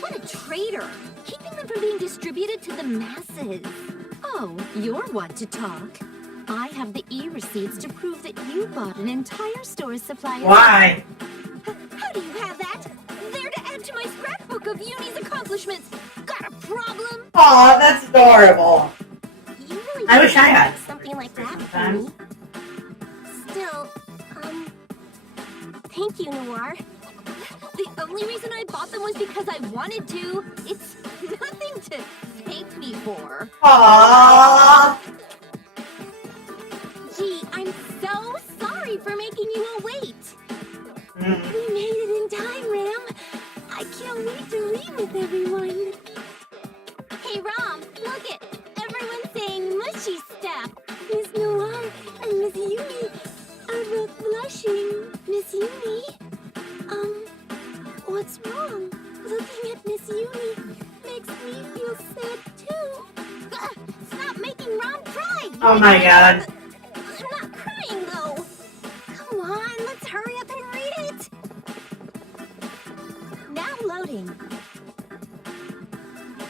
What a traitor! Keeping them from being distributed to the masses. Oh, you're one to talk. I have the e-receipts to prove that you bought an entire store's supply of... Why? How do you have that? There to add to my scrapbook of Uni's accomplishments. Got a problem? Aw, that's adorable. You really I wish I had something like that for sometimes. me. Still, thank you, Noir. The only reason I bought them was because I wanted to. It's nothing to thank me for. Aww. Gee, I'm so sorry for making you all wait. Mm. We made it in time, Ram. I can't wait to read with everyone. Hey, Rom, look it. Everyone's saying mushy stuff. Miss Noir and Miss Uni are both blushing. Miss Uni? What's wrong? Looking at Miss Uni makes me feel sad, too. Stop making Rom cry! Oh my god. I'm not crying, though. Come on, let's hurry up and read it. Now loading.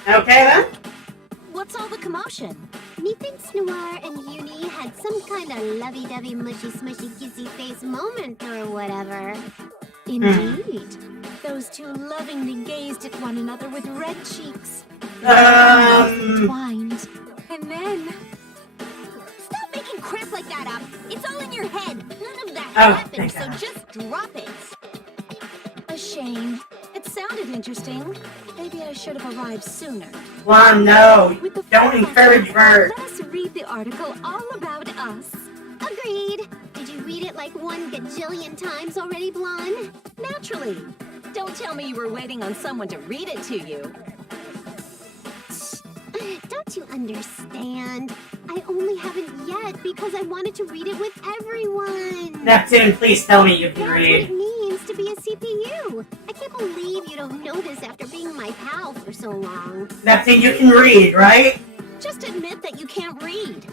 Okay then? What's all the commotion? Methinks Noir and Uni had some kind of lovey-dovey, mushy-smushy, kissy-face moment or whatever. Indeed. Those two lovingly gazed at one another with red cheeks. Entwined. And then... Stop making crap like that up. It's all in your head. None of that Oh, happened, thank so God. just drop it. a shame. It sounded interesting. Maybe I should have arrived sooner. Juan, no. With the Don't encourage Bert. Let us read the article all about us. Agreed. Did you read it like 1 gajillion times already, Blonde? Naturally. Don't tell me you were waiting on someone to read it to you. Don't you understand? I only haven't yet because I wanted to read it with everyone. Neptune, please tell me you can That's what read. it means to be a CPU. I can't believe you don't know this after being my pal for so long. Neptune, you can read, right? Just admit that you can't read.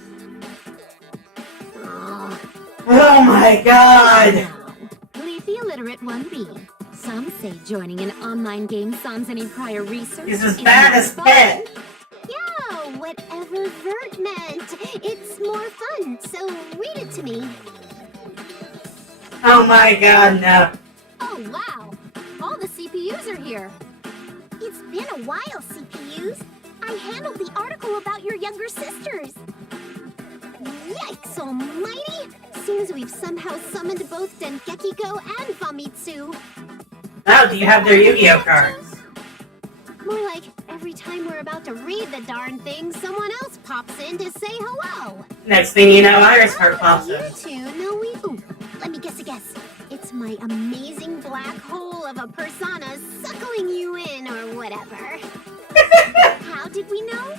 Aw. Oh my god. Now, leave the illiterate one be. Some say joining an online game sans any prior research He's as is bad more as fun. Spit. Yeah, whatever Vert meant. It's more fun, so read it to me. Oh my god, no. Oh, wow. All the CPUs are here. It's been a while, CPUs. I handled the article about your younger sisters. Yikes almighty! Seems we've somehow summoned both Dengekiko and Famitsu. Oh, do you have their Yu-Gi-Oh cards? More like every time we're about to read the darn thing, someone else pops in to say hello. Next thing you know, Iris Heart pops You in. two know we... Ooh, let me guess a guess. It's my amazing black hole of a persona suckling you in or whatever. How did we know?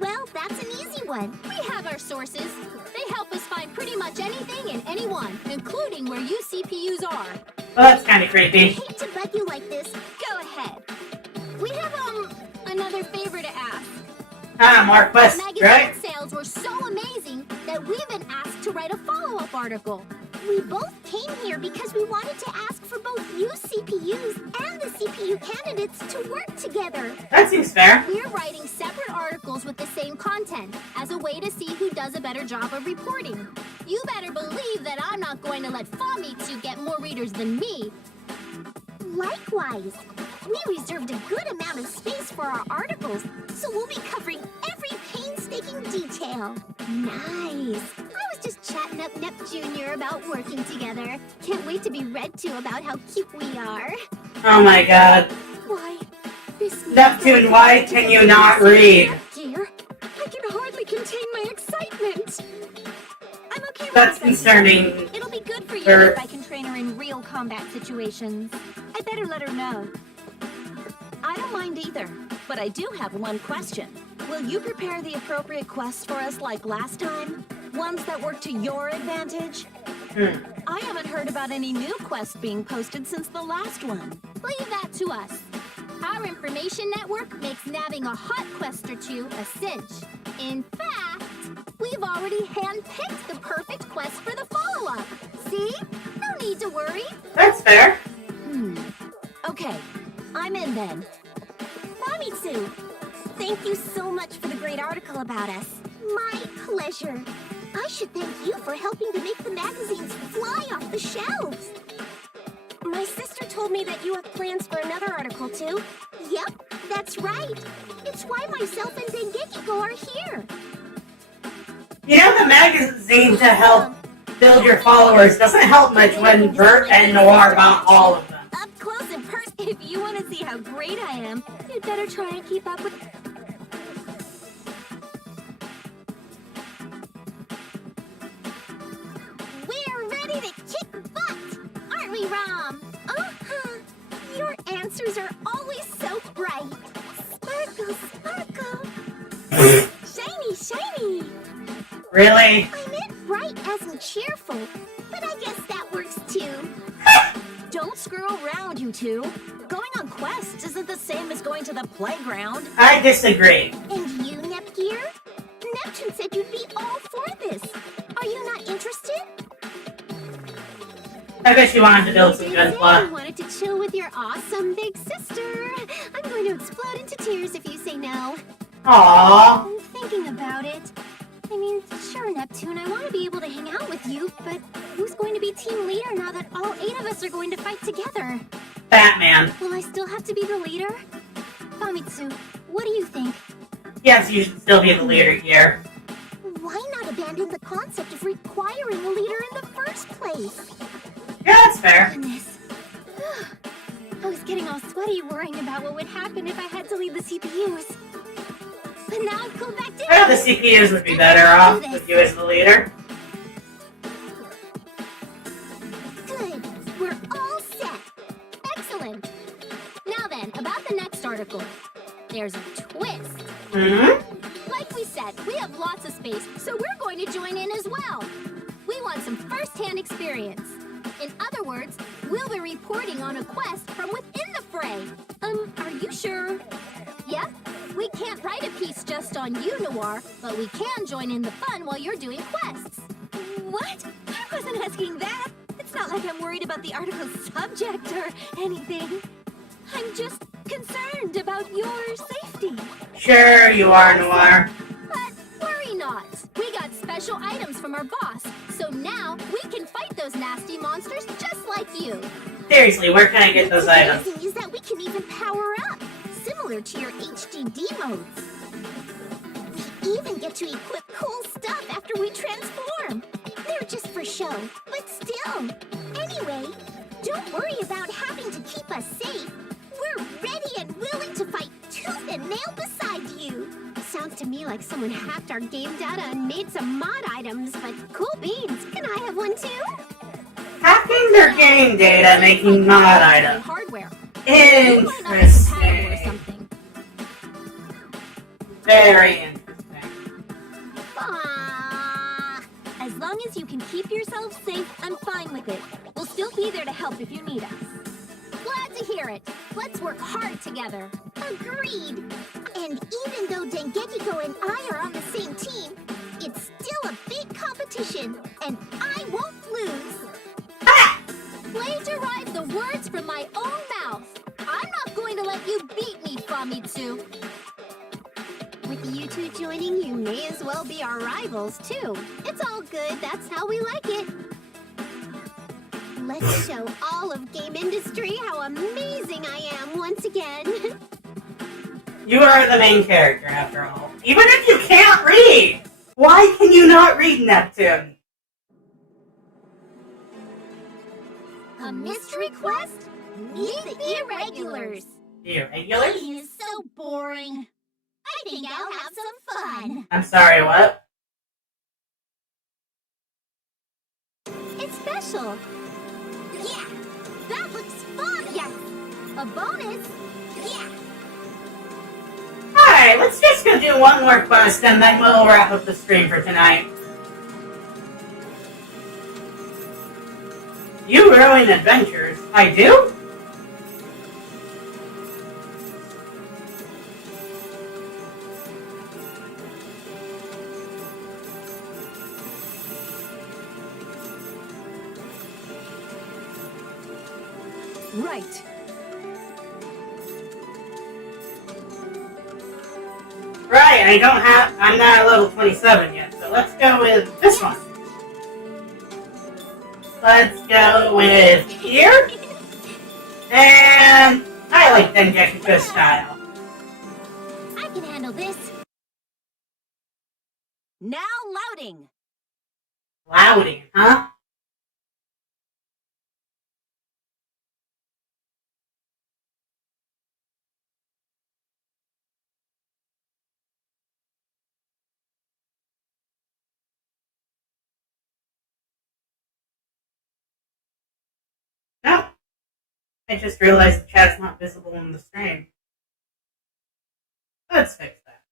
Well, that's an easy one. We have our sources. They help us find pretty much anything and anyone, including where you CPUs are. Well, that's kind of I creepy. hate to bug you like this. Go ahead. We have, another favor to ask. More quests, Magazine right? sales were so amazing that we've been asked to write a follow-up article. We both came here because we wanted to ask for both you CPUs and the CPU candidates to work together. That seems fair. We're writing separate articles with the same content as a way to see who does a better job of reporting. You better believe that I'm not going to let Famitsu get more readers than me. Likewise, we reserved a good amount of space for our articles, so we'll be covering every painstaking detail. Nice. I was just chatting up Nep Jr. about working together. Can't wait to be read to about how cute we are. Oh my god. Why, this Neptune, why can you not read? Gear? I can hardly contain my excitement. I'm okay with That's this. concerning. It'll be good for you Her- if I can train her in real combat situations. I better let her know. I don't mind either, but I do have one question. Will you prepare the appropriate quests for us like last time? Ones that work to your advantage? I haven't heard about any new quests being posted since the last one. Leave that to us. Our information network makes nabbing a hot quest or two a cinch. In fact, we've already handpicked the perfect quest for the follow-up. See? No need to worry. That's fair. Okay, I'm in then. Famitsu, thank you so much for the great article about us. My pleasure. I should thank you for helping to make the magazines fly off the shelves. My sister told me that you have plans for another article, too. Yep, that's right. It's why myself and Dengekiko are here. You know, the magazine to help build your followers doesn't help much when Bert and Noir want all of them. Up close and personal. If you want to see how great I am, you'd better try and keep up with... We're ready to kick butt, aren't we, Rom? Uh-huh. Your answers are always so bright. Sparkle, sparkle. Shiny, shiny. Really? I meant bright as in cheerful, but I guess that works too. Don't screw around, you two. Going on quests isn't the same as going to the playground. I disagree. And you, Nepgear? Neptune said you'd be all for this. Are you not interested? I bet you wanted to build some Did good say plot. you wanted to chill with your awesome big sister. I'm going to explode into tears if you say no. Aww. I'm thinking about it. I mean, sure, Neptune, I want to be able to hang out with you, but who's going to be team leader now that all 8 of us are going to fight together? Batman. Will I still have to be the leader? Famitsu, what do you think? Yes, you should still be the leader here. Why not abandon the concept of requiring a leader in the first place? Yeah, that's fair. Goodness. I was getting all sweaty worrying about what would happen if I had to lead the CPUs. But now I've cooled back down. I know the CPUs would be better off with you as the leader. Good. We're all set. Excellent. Now then, about the next article. There's a twist. Like we said, we have lots of space, so we're going to join in as well. We want some first-hand experience. In other words, we'll be reporting on a quest from within the fray. Are you sure? Yep. We can't write a piece just on you, Noir, but we can join in the fun while you're doing quests. What? I wasn't asking that. It's not like I'm worried about the article's subject or anything. I'm just concerned about your safety. Sure you are, Noir. But worry not. We got special items from our boss, so now we can fight those nasty monsters just like you. Seriously, where can I get those items? Amazing is that we can even power up, similar to your HDD modes. We even get to equip cool stuff after we transform. They're just for show, but still. Anyway, don't worry about having to keep us safe. We're ready and willing to fight tooth Sounds to me like someone hacked our game data and made some mod items, but cool beans. Can I have one too? Hacking their game data, making mod items. Hardware. Interesting. Or something. Very interesting. As long as you can keep yourself safe, I'm fine with it. We'll still be there to help if you need us. Glad to hear it. Let's work hard together. Agreed. And even though Dengekiko and I are on the same team, it's still a big competition, and I won't lose. Plagiarize the words from my own mouth. I'm not going to let you beat me, Famitsu. With you two joining, you may as well be our rivals, too. It's all good. That's how we like it. Let's show all of game industry how amazing I am once again. You are the main character, after all. Even if you can't read! Why can you not read, Neptune? A mystery quest? Meet the Irregulars. Irregulars? Reading is so boring. I think I'll have some fun. I'm sorry, what? It's special. Yeah, that looks fun. Yes. A bonus. Yeah. Alright, let's just go do one more quest and then we'll wrap up the stream for tonight. You ruin adventures. I do? Right. Right, I'm not at level 27 yet, so let's go with this one. Let's go with here. And I like Dengekiko's style. I can handle this. Now louding. Louding, huh? No. I just realized the chat's not visible on the stream. Let's fix that.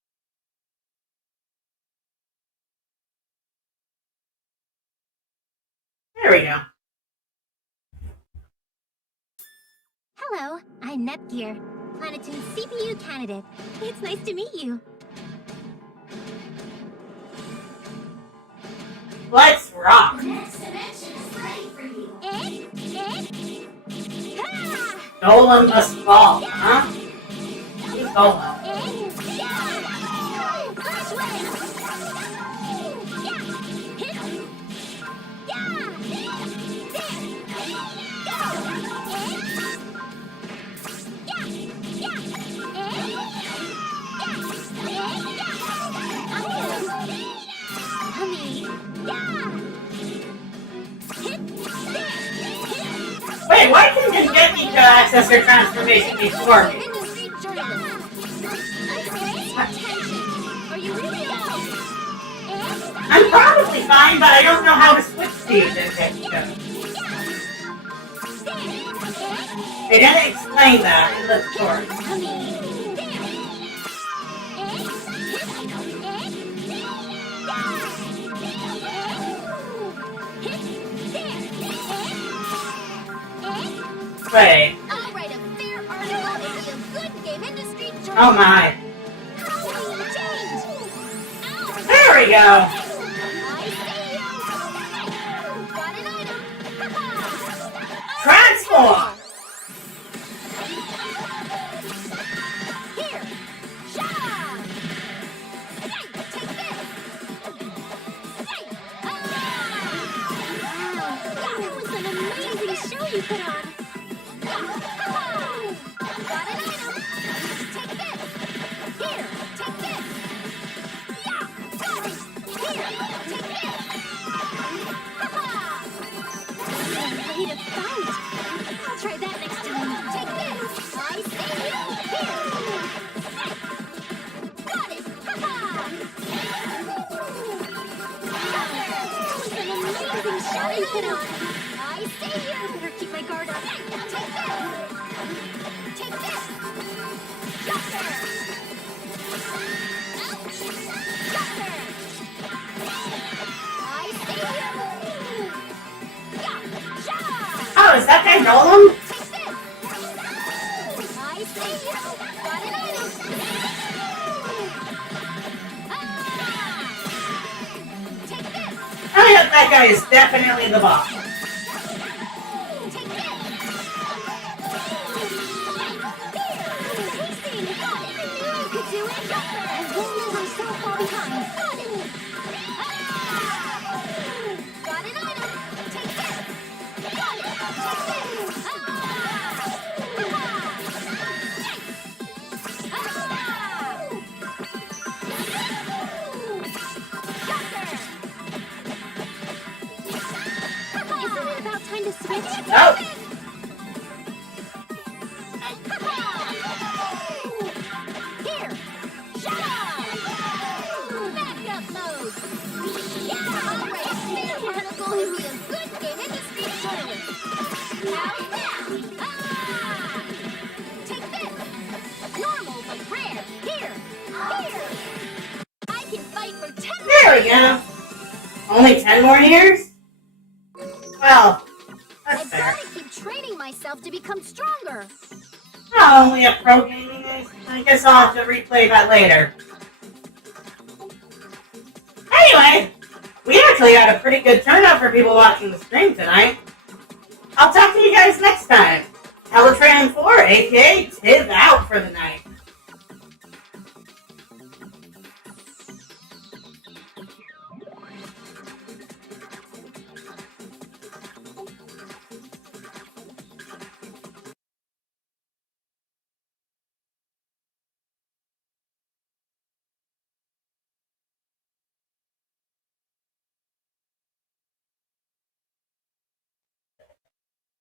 There we go. Hello, I'm Nepgear, Planetoon's CPU candidate. It's nice to meet you. Let's rock. Next dimension is ready for you. Ha! Golem must fall, huh? Who's Golem? Flash wave! Wait, why can Dengekiko access her transformation before me? I'm probably fine, but I don't know how to switch to you, Dengekiko. They didn't explain that in the story. Wait. I'll write a fair article about the good game industry journal. Oh my. Change. Ow. There we go. I see you. Got an item. Transform! Here. Sha. Hey, take this. Hey. Wow, that was an amazing show you put on. Got an item. Take this. Here, take this. Yeah, got it. Here, take this. Way to fight. I'll try that next time. Take this. I see you. Here. Hey. Got it. Keep it on. I see you. Better keep my guard up. Now take this. Take this. Jumper. Ouch. Jumper. I see you. Gotcha. Oh, is that guy Nolan? Take this. I see you. Got an item. Take this. Oh yeah, that guy is definitely the boss. Take this. Tasty. I never knew you could do it. As long as I'm so far behind. Got it. Got an item. Take this. Got it. Take this. Isn't it about time to switch? Oh, Here! Shut up! Backup mode! Yeah! Alright, spinner particle would be a good game industry journalist! How's that? Ah! Take this! Normal but rare! Here! Here! I can fight for 10 there we go. Only 10 more years? Well, that's I've fair. got to keep training myself to become stronger! Oh, only a pro gaming is? I guess I'll have to replay that later. Anyway, we actually had a pretty good turnout for people watching the stream tonight. I'll talk to you guys next time. Teletran 4, aka Tiv, out for the night.